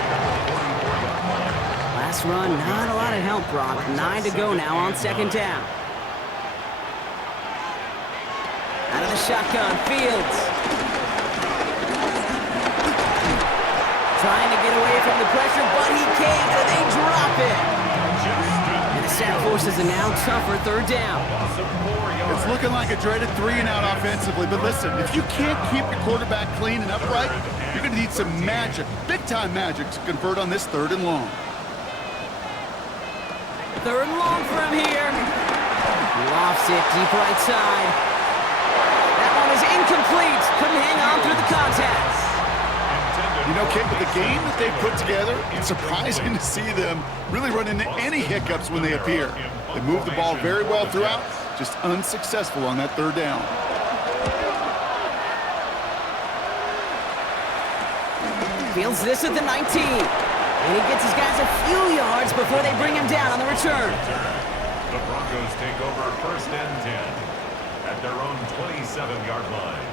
Last run, not a lot of help, Brock. 9 to go now on 2nd down. Out of the shotgun, Fields. Trying to get away from the pressure, but he can't, and they drop it. And the center forces a now tougher 3rd down. It's looking like a dreaded 3-and-out offensively, but listen, if you can't keep your quarterback clean and upright, you're going to need some magic, big-time magic, to convert on this 3rd and long. 3rd and long for him here. Lofts it deep right side. That one is incomplete. Couldn't hang on through the contest. You know, Kate, with the game that they've put together, it's surprising to see them really run into any hiccups when they appear. They move the ball very well throughout, just unsuccessful on that 3rd down. Fields this at the 19. And he gets his guys a few yards before they bring him down on the return. The Broncos take over 1st and 10 at their own 27-yard line.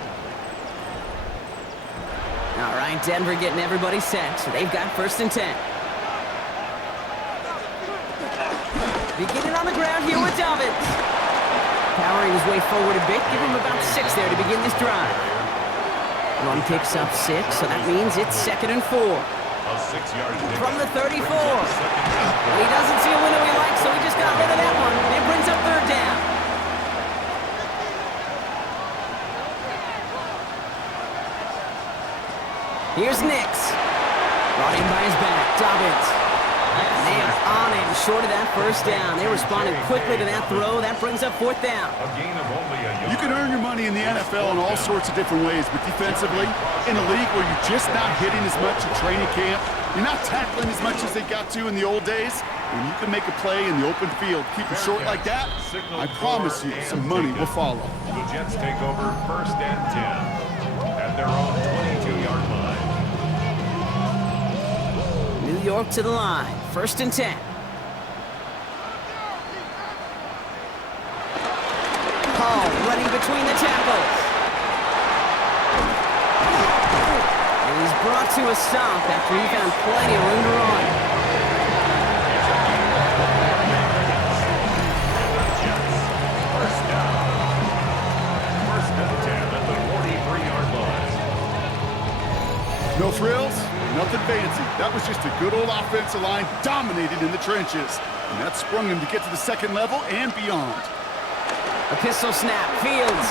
All right, Denver getting everybody set, so they've got 1st and 10. Beginning on the ground here with Dobbins. Powering his way forward a bit, give him about 6 there to begin this drive. Run picks up 6, so that means it's 2nd and 4. A 6-yard From the 34. And he doesn't see a window he likes, so he just got rid of that one. It brings up 3rd down. Here's Nix. Brought in by his back. Dobbins. And they are on him short of that 1st down. They responded quickly to that throw. That brings up 4th down. A gain of only a yard. You can earn your money in the NFL in all sorts of different ways, but defensively, in a league where you're just not hitting as much in training camp, you're not tackling as much as they got to in the old days, when you can make a play in the open field, keep it short like that, I promise you some money will follow. The Jets take over 1st and 10 at their own 22-yard line. New York to the line. 1st and 10. Hall running between the tackles. And he's brought to a stop after he found plenty of room to run. First down. 1st and 10 at the 43-yard line. No frills, nothing fancy. That was just a good old offensive line dominated in the trenches. And that sprung him to get to the 2nd level and beyond. A pistol snap. Fields.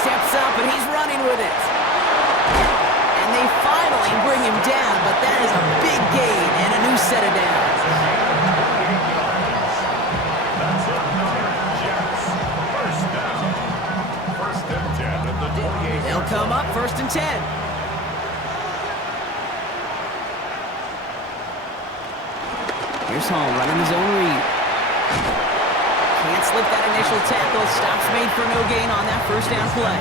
Steps up and he's running with it. And they finally bring him down, but that is a big gain and a new set of downs. That's another Jets. First down. 1st and 10 at the 28. They'll come up 1st and 10. Here's Hall running his own read. Can't slip that initial tackle. Stops made for no gain on that 1st down play.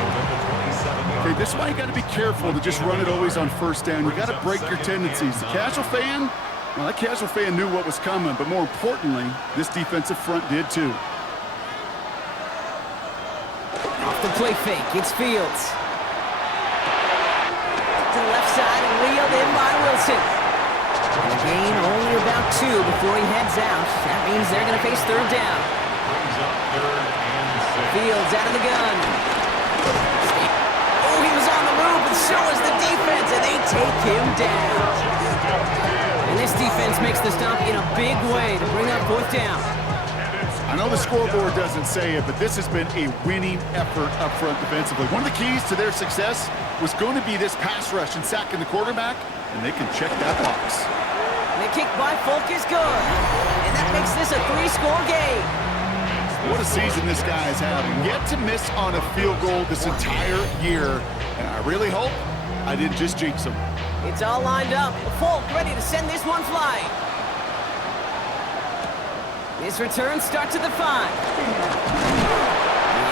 Okay, this is why you got to be careful to just run it always on 1st down. You got to break your tendencies. The casual fan, well, that casual fan knew what was coming, but more importantly, this defensive front did too. Off the play fake, it's Fields. To the left side and reeled in by Wilson. And a gain only about 2 before he heads out. That means they're going to face 3rd down. Brings up 3rd and 6. Fields out of the gun. Oh, he was on the move, and so was the defense, and they take him down. And this defense makes the stop in a big way to bring up 4th down. I know the scoreboard doesn't say it, but this has been a winning effort up front defensively. One of the keys to their success was going to be this pass rush and sacking the quarterback, and they can check that box. And the kick by Folk is good. And that makes this a 3-score game. What a season this guy is having. Yet to miss on a field goal this entire year. And I really hope I didn't just jinx him. It's all lined up. Folk ready to send this one flying. His return starts at the 5.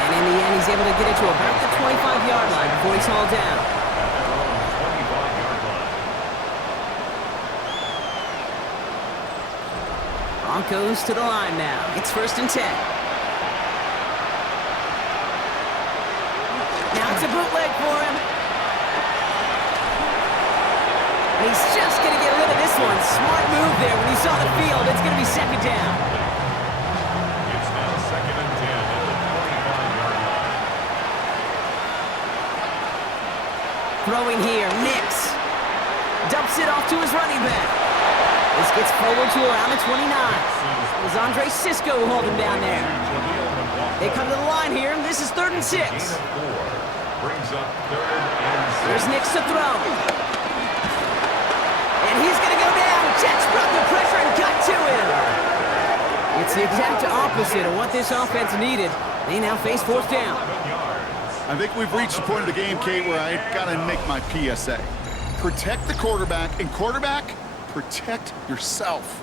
And in the end, he's able to get it to about the 25-yard line before he's hauled down. Broncos to the line now. It's 1st and 10. Now it's a bootleg for him. And he's just going to get rid of this one. Smart move there when he saw the field. It's going to be 2nd down. It's now 2nd and 10 at the 25-yard line. Throwing here, Nix. Dumps it off to his running back. This gets forward to around the 29. It was Andre Sisco holding down there. They come to the line here, and this is 3rd and 6. Brings up 3rd and 6. There's Nix to throw. And he's going to go down. Jets brought the pressure and got to him. It's the exact opposite of what this offense needed. They now face 4th down. I think we've reached the point of the game, Kate, where I got to make my PSA. Protect the quarterback, and quarterback, protect yourself.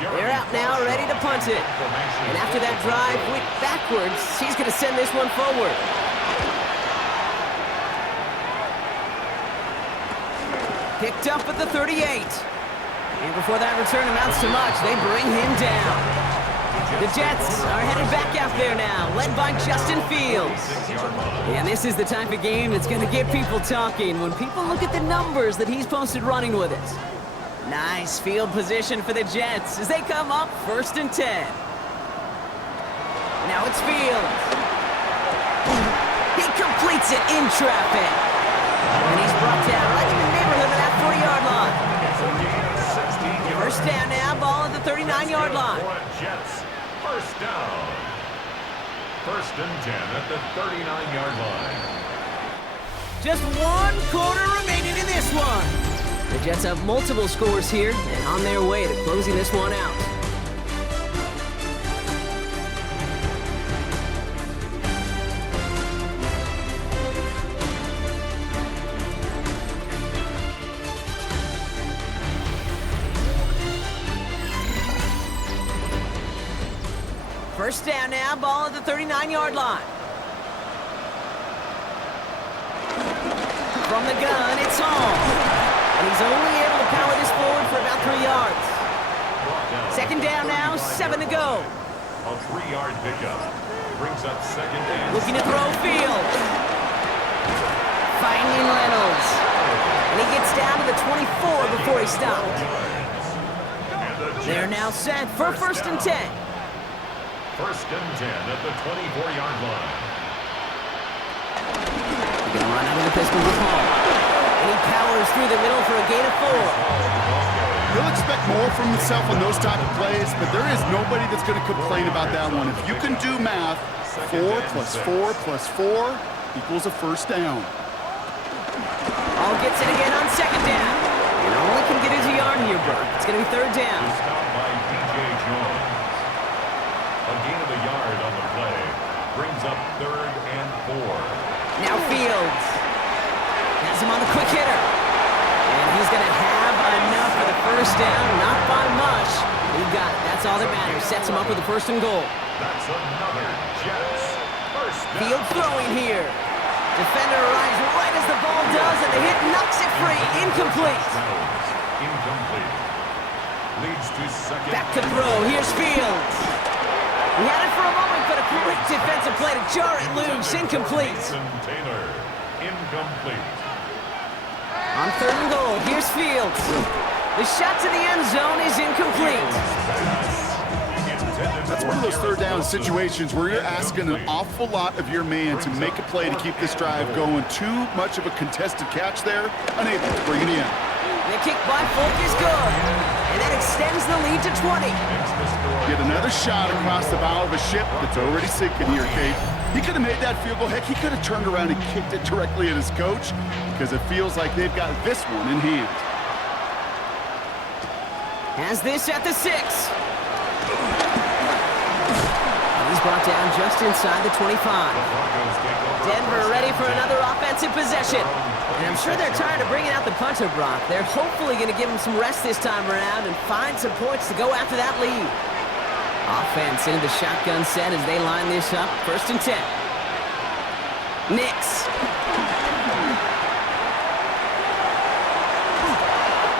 They're out now, ready to punt it. And after that drive went backwards, he's going to send this one forward. Picked up at the 38. And before that return amounts to much, they bring him down. The Jets are headed back out there now, led by Justin Fields. And this is the type of game that's going to get people talking when people look at the numbers that he's posted running with it. Nice field position for the Jets as they come up 1st and 10. Now it's Fields. He completes it in traffic. And he's brought down right in the neighborhood of that 40-yard line. 1st down now, ball at the 39-yard line. Jets, 1st down. 1st and 10 at the 39-yard line. Just 1 quarter remaining in this one. The Jets have multiple scores here and on their way to closing this one out. First down now, ball at the 39-yard line. From the gun, it's Hall. And he's only able to power this forward for about 3 yards. 2nd down now, 7 to go. A 3-yard pickup. Brings up 2nd and Looking to throw Fields. Finding Reynolds. And he gets down to the 24 before he stopped. They're now set for 1st and 10. 1st and 10 at the 24-yard line. He's going to run out of the pistol with Hall. And he powers through the middle for a gain of 4. He'll expect more from himself on those type of plays, but there is nobody that's going to complain about that one. If you can do math, 4 plus 4 plus 4 equals a 1st down. Hall gets it again on 2nd down. And only can get his yard here, Burke. It's going to be 3rd down. Stopped by DJ Jones. A gain of a yard on the play. Brings up 3rd and 4. Now Fields. Has him on the quick hitter. And he's going to have enough for the 1st down. Not by much. He got it. That's all that matters. Sets him up with the 1st and goal. That's another Jets 1st down. Fields throwing here. Defender arrives right as the ball does, and the hit knocks it free. Incomplete. Incomplete. Leads to 2nd. Back to throw. Here's Fields. He had it for a moment, but a great defensive play to jar it loose. Incomplete. Taylor. Incomplete. On 3rd and goal, here's Fields. The shot to the end zone is incomplete. That's one of those 3rd down situations where you're asking an awful lot of your man to make a play to keep this drive going. Too much of a contested catch there, unable to bring it in. The kick by Folk is good, and that extends the lead to 20. Get another shot across the bow of a ship that's already sinking here, Kate. He could have made that field goal. Heck, he could have turned around and kicked it directly at his coach because it feels like they've got this one in hand. Has this at the 6. He's brought down just inside the 25. Denver ready for another offensive possession. And I'm sure they're tired of bringing out the punter, Brock. They're hopefully going to give him some rest this time around and find some points to go after that lead. Offense into the shotgun set as they line this up. 1st and 10. Nix.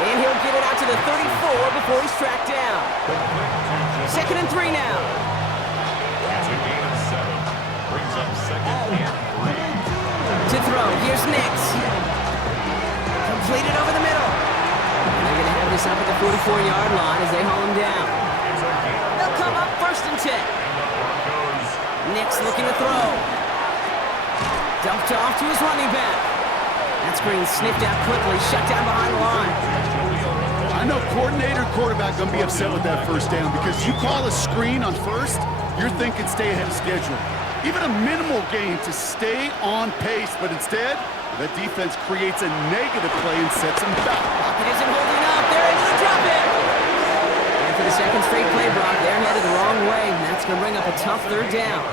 And he'll get it out to the 34 before he's tracked down. 2nd and 3 now. It's a gain of 7. Brings up 2nd and 3. To throw, here's Nix. Completed over the middle. And they're going to have this up at the 44-yard line as they haul him down. They'll come up 1st and 10. Nix looking to throw. Dumped off to his running back. That screen sniffed out quickly, shut down behind the line. I know coordinator, quarterback going to be upset with that first down because you call a screen on first, you're thinking stay ahead of schedule. Even a minimal gain to stay on pace, but instead, that defense creates a negative play and sets them back. Pocket isn't holding up. They're able to drop it. And for the second straight play, Brock, they're headed the wrong way, and that's going to bring up a tough 3rd down.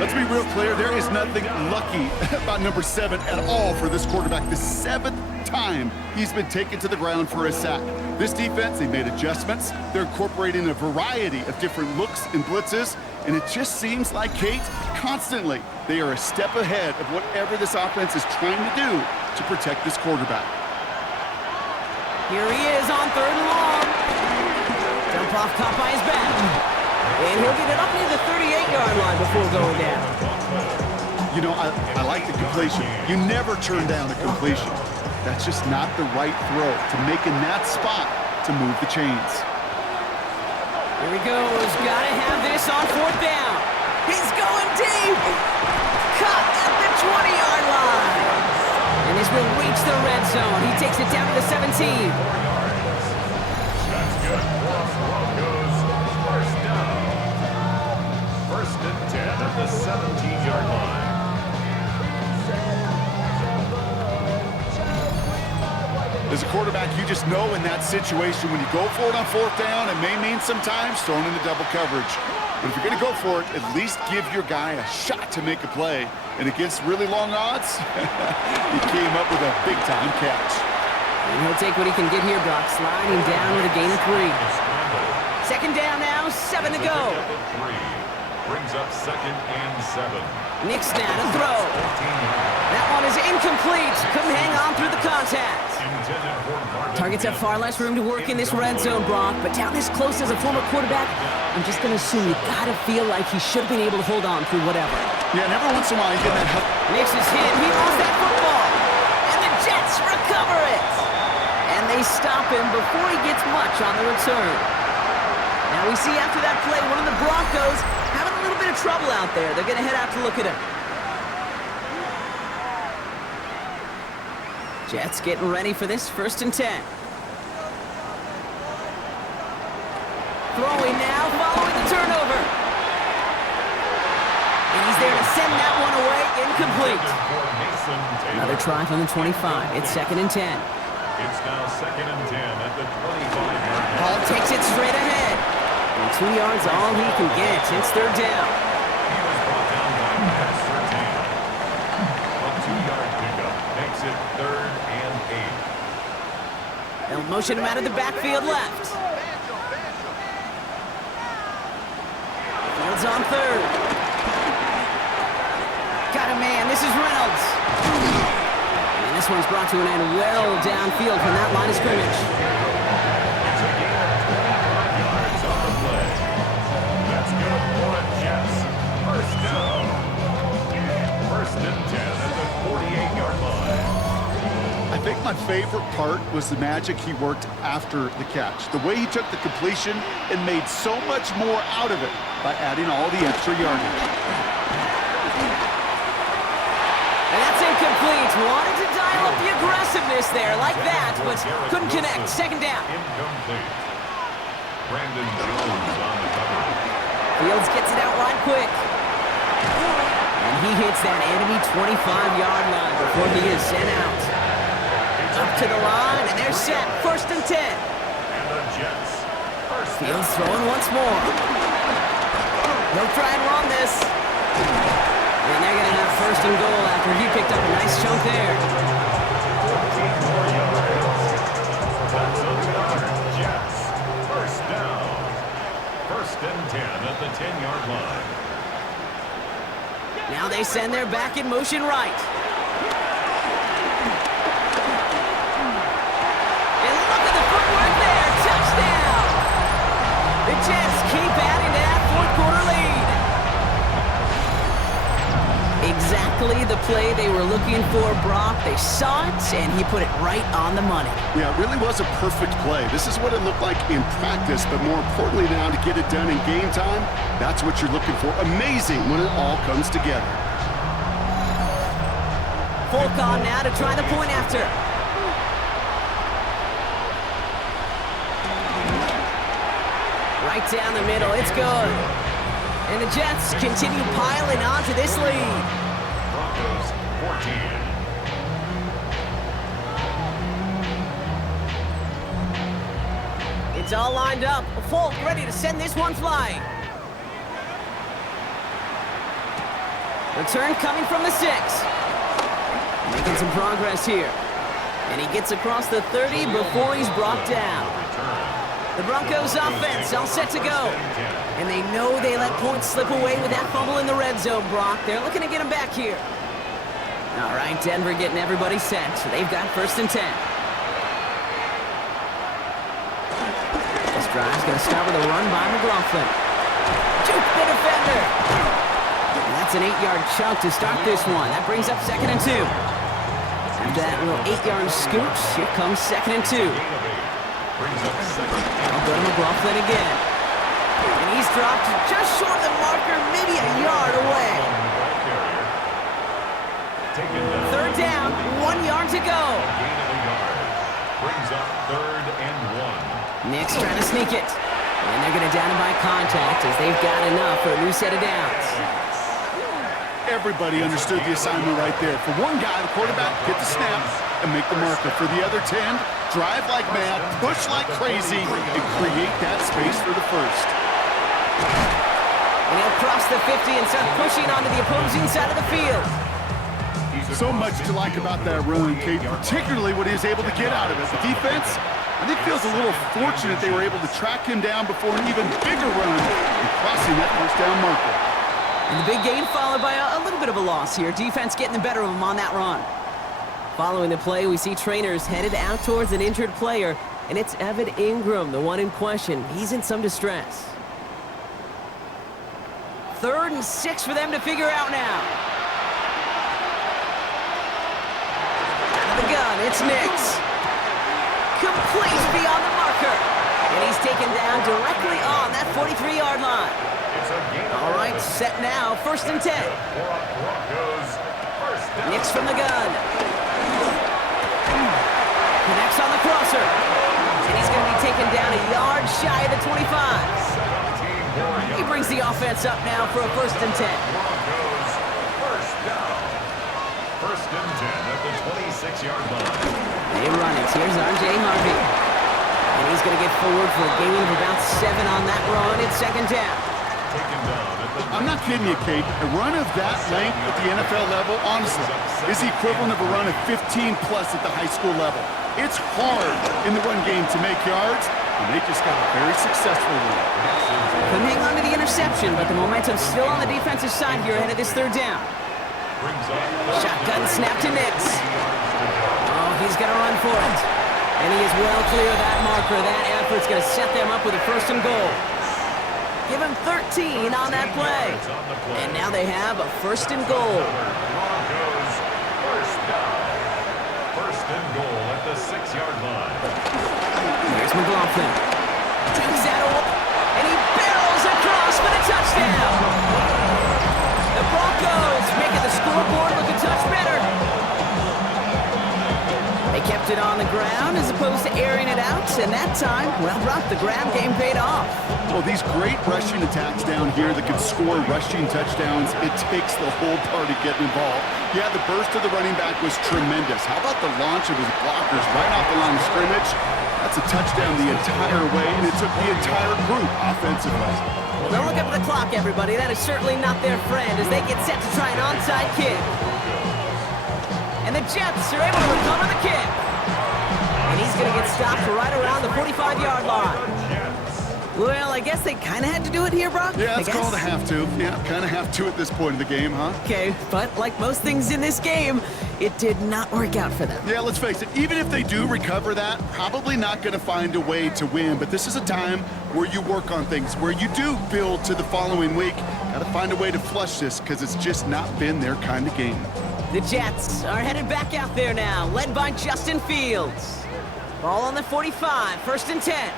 Let's be real clear, there is nothing lucky about number 7 at all for this quarterback. The 7th time he's been taken to the ground for a sack. This defense, they made adjustments. They're incorporating a variety of different looks and blitzes, and it just seems like, Kate, constantly they are a step ahead of whatever this offense is trying to do to protect this quarterback. Here he is on 3rd and long. Dump off caught by his back. And he'll get it up near the 38-yard line before going down. You know, I like the completion. You never turn down a completion. That's just not the right throw to make in that spot to move the chains. Here he goes. Got to have this on 4th down. He's going deep. Caught at the 20-yard line. And this will reach the red zone. He takes it down to the 17. That's good for Broncos. First down. 1st and 10 at the 17-yard line. As a quarterback, you just know in that situation when you go for it on 4th down, it may mean sometimes throwing into double coverage. But if you're going to go for it, at least give your guy a shot to make a play. And against really long odds, he came up with a big-time catch. And he'll take what he can get here, Brock, sliding down with a gain of 3. 2nd down now, 7 to go. Brings up 2nd and 7. Nix now to throw. That one is incomplete. Couldn't hang on through the contact. Targets have far less room to work in this red zone, Brock, but down this close as a former quarterback, I'm just going to assume you got to feel like he should have been able to hold on through whatever. Yeah, and every once in a while you get that help. Nix is hit. He lost that football. And the Jets recover it. And they stop him before he gets much on the return. Now we see after that play, one of the Broncos having a little bit of trouble out there. They're going to head out to look at him. Jets getting ready for this 1st and 10. Throwing now, following the turnover. And he's there to send that one away, incomplete. Another try from the 25. It's 2nd and 10. It's now 2nd and 10 at the 25-yard line. Paul takes it straight ahead. And 2 yards all he can get. It's 3rd down. He was brought down by Matt Surtain. A 2-yard pickup makes it 3rd and 8. They'll motion him out of the backfield left. Fields on 3rd. Got a man. This is Reynolds. And this one's brought to an end well downfield from that line of scrimmage. It's a gain of 25 yards on the play. That's good for the Jets. First down. 1st and 10 at the 48-yard line. I think my favorite part was the magic he worked after the catch. The way he took the completion and made so much more out of it by adding all the extra yardage. And that's incomplete. Wanted to dial up the aggressiveness there like that, but couldn't connect. 2nd down. Incomplete. Brandon Jones on the cover. Fields gets it out right quick. And he hits that enemy 25-yard line before he is sent out. Up to the line, and they're set. 1st and 10. And the Jets. Fields throwing once more. They'll try and run this. And they're going to have 1st and goal after he picked up a nice chunk there. 14 more yards. That's another Jets. First down. 1st and 10 at the 10-yard line. Now they send their back in motion right. And look at the footwork there. Touchdown! The Jets keep adding to that fourth-quarter lead. Exactly the play they were looking for, Brock. They saw it, and he put it right on the money. Yeah, it really was a perfect play. This is what it looked like in practice, but more importantly now to get it done in game time, that's what you're looking for. Amazing when it all comes together. Folk on now to try the point after. Right down the middle, it's good. And the Jets continue piling on to this lead. Broncos 14. It's all lined up. Folk ready to send this one flying. Return coming from the 6. Making some progress here. And he gets across the 30 before he's brought down. The Broncos offense all set to go. And they know they let points slip away with that fumble in the red zone, Brock. They're looking to get him back here. All right, Denver getting everybody set. So they've got 1st and 10. This drive's going to start with a run by McLaughlin. Juke the defender. And that's an 8-yard chunk to start this one. That brings up 2nd and 2. After that little 8-yard scooch, here comes 2nd and 2. I'll go to McLaughlin again. And he's dropped just short of the marker, maybe a yard away. 3rd down, 1 yard to go. Brings up 3rd and 1. Nick's trying to sneak it. And they're going to down him by contact as they've got enough for a new set of downs. Everybody understood the assignment right there. For one guy, the quarterback, get the snap and make the marker. For the other 10, drive like mad, push like crazy, and create that space for the first. And he'll cross the 50 and start pushing onto the opposing side of the field. So much to like about that run, Kate, particularly what he was able to get out of it. The defense, I think, feels a little fortunate they were able to track him down before an even bigger run and crossing that 1st down marker. And the big gain followed by a little bit of a loss here. Defense getting the better of him on that run. Following the play, we see trainers headed out towards an injured player, and it's Evan Ingram, the one in question. He's in some distress. 3rd and 6 for them to figure out now. Out of the gun, it's Nix. Complete beyond the marker. And he's taken down directly on that 43-yard line. All right, set now, 1st and 10. Nix from the gun. Connects on the crosser. And he's going to be taken down a yard shy of the 25. He brings the offense up now for a 1st and 10. Broncos 1st down. 1st and 10 at the 26-yard line. They run it. Here's R.J. Harvey. And he's going to get forward for a gain of about 7 on that run. It's 2nd down. I'm not kidding you, Kate. A run of that length at the NFL level, honestly, is the equivalent of a run of 15-plus at the high school level. It's hard in the run game to make yards, and they just got a very successful one. Couldn't hang on to the interception, but the momentum's still on the defensive side here ahead of this 3rd down. Shotgun snap to Nix. Oh, he's going to run for it. And he is well clear of that marker. That effort's going to set them up with a 1st and goal. Give him 13 on that play. And now they have a 1st and goal. Broncos 1st down. 1st and goal at the 6-yard line. Here's McLaughlin. Takes that away. And he barrels across for the touchdown. The Broncos making the scoreboard look a touch better. They kept it on the ground as opposed to airing it out, and that time, well, Brock, the ground game paid off. Well, these great rushing attacks down here that can score rushing touchdowns, it takes the whole party getting involved. Yeah, the burst of the running back was tremendous. How about the launch of his blockers right off the line of scrimmage? That's a touchdown the entire way, and it took the entire group offensively. Well, don't look up at the clock, everybody. That is certainly not their friend as they get set to try an onside kick. And the Jets are able to recover the kick. And he's going to get stopped right around the 45-yard line. Well, I guess they kind of had to do it here, Brock. Yeah, it's I guess. called a have to. Yeah, kind of have to at this point in the game, huh? Okay, but like most things in this game, it did not work out for them. Yeah, let's face it, even if they do recover that, probably not going to find a way to win. But this is a time where you work on things, where you do build to the following week. Got to find a way to flush this because it's just not been their kind of game. The Jets are headed back out there now, led by Justin Fields. Ball on the 45, 1st and 10.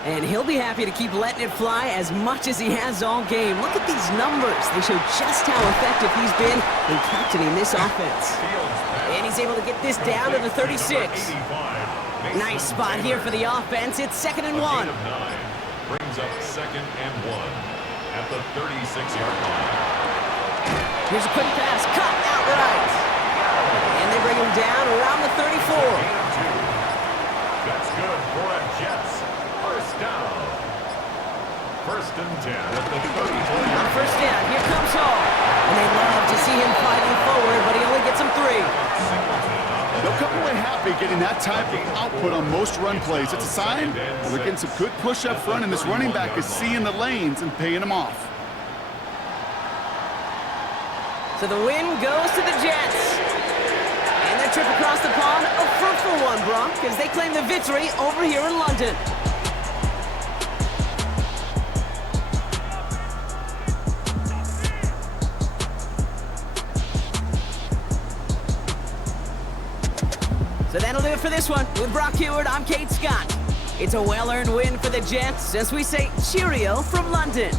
And he'll be happy to keep letting it fly as much as he has all game. Look at these numbers. They show just how effective he's been in captaining this offense. And he's able to get this down to the 36. Nice spot here for the offense. It's 2nd and 1. Brings up 2nd and 1 at the 36-yard line. Here's a quick pass, cut outright. And they bring him down around the 34. That's good for a Jets. First down. 1st and 10 at the 34. On 1st down, here comes Hall. And they love to see him fighting forward, but he only gets him 3. They'll come away happy getting that type of output on most run plays. It's a sign that they're getting some good push up front, and this running back is seeing the lanes and paying them off. So the win goes to the Jets. And their trip across the pond, a fruitful one, Brock, as they claim the victory over here in London. So that'll do it for this one. With Brock Heward, I'm Kate Scott. It's a well-earned win for the Jets as we say cheerio from London.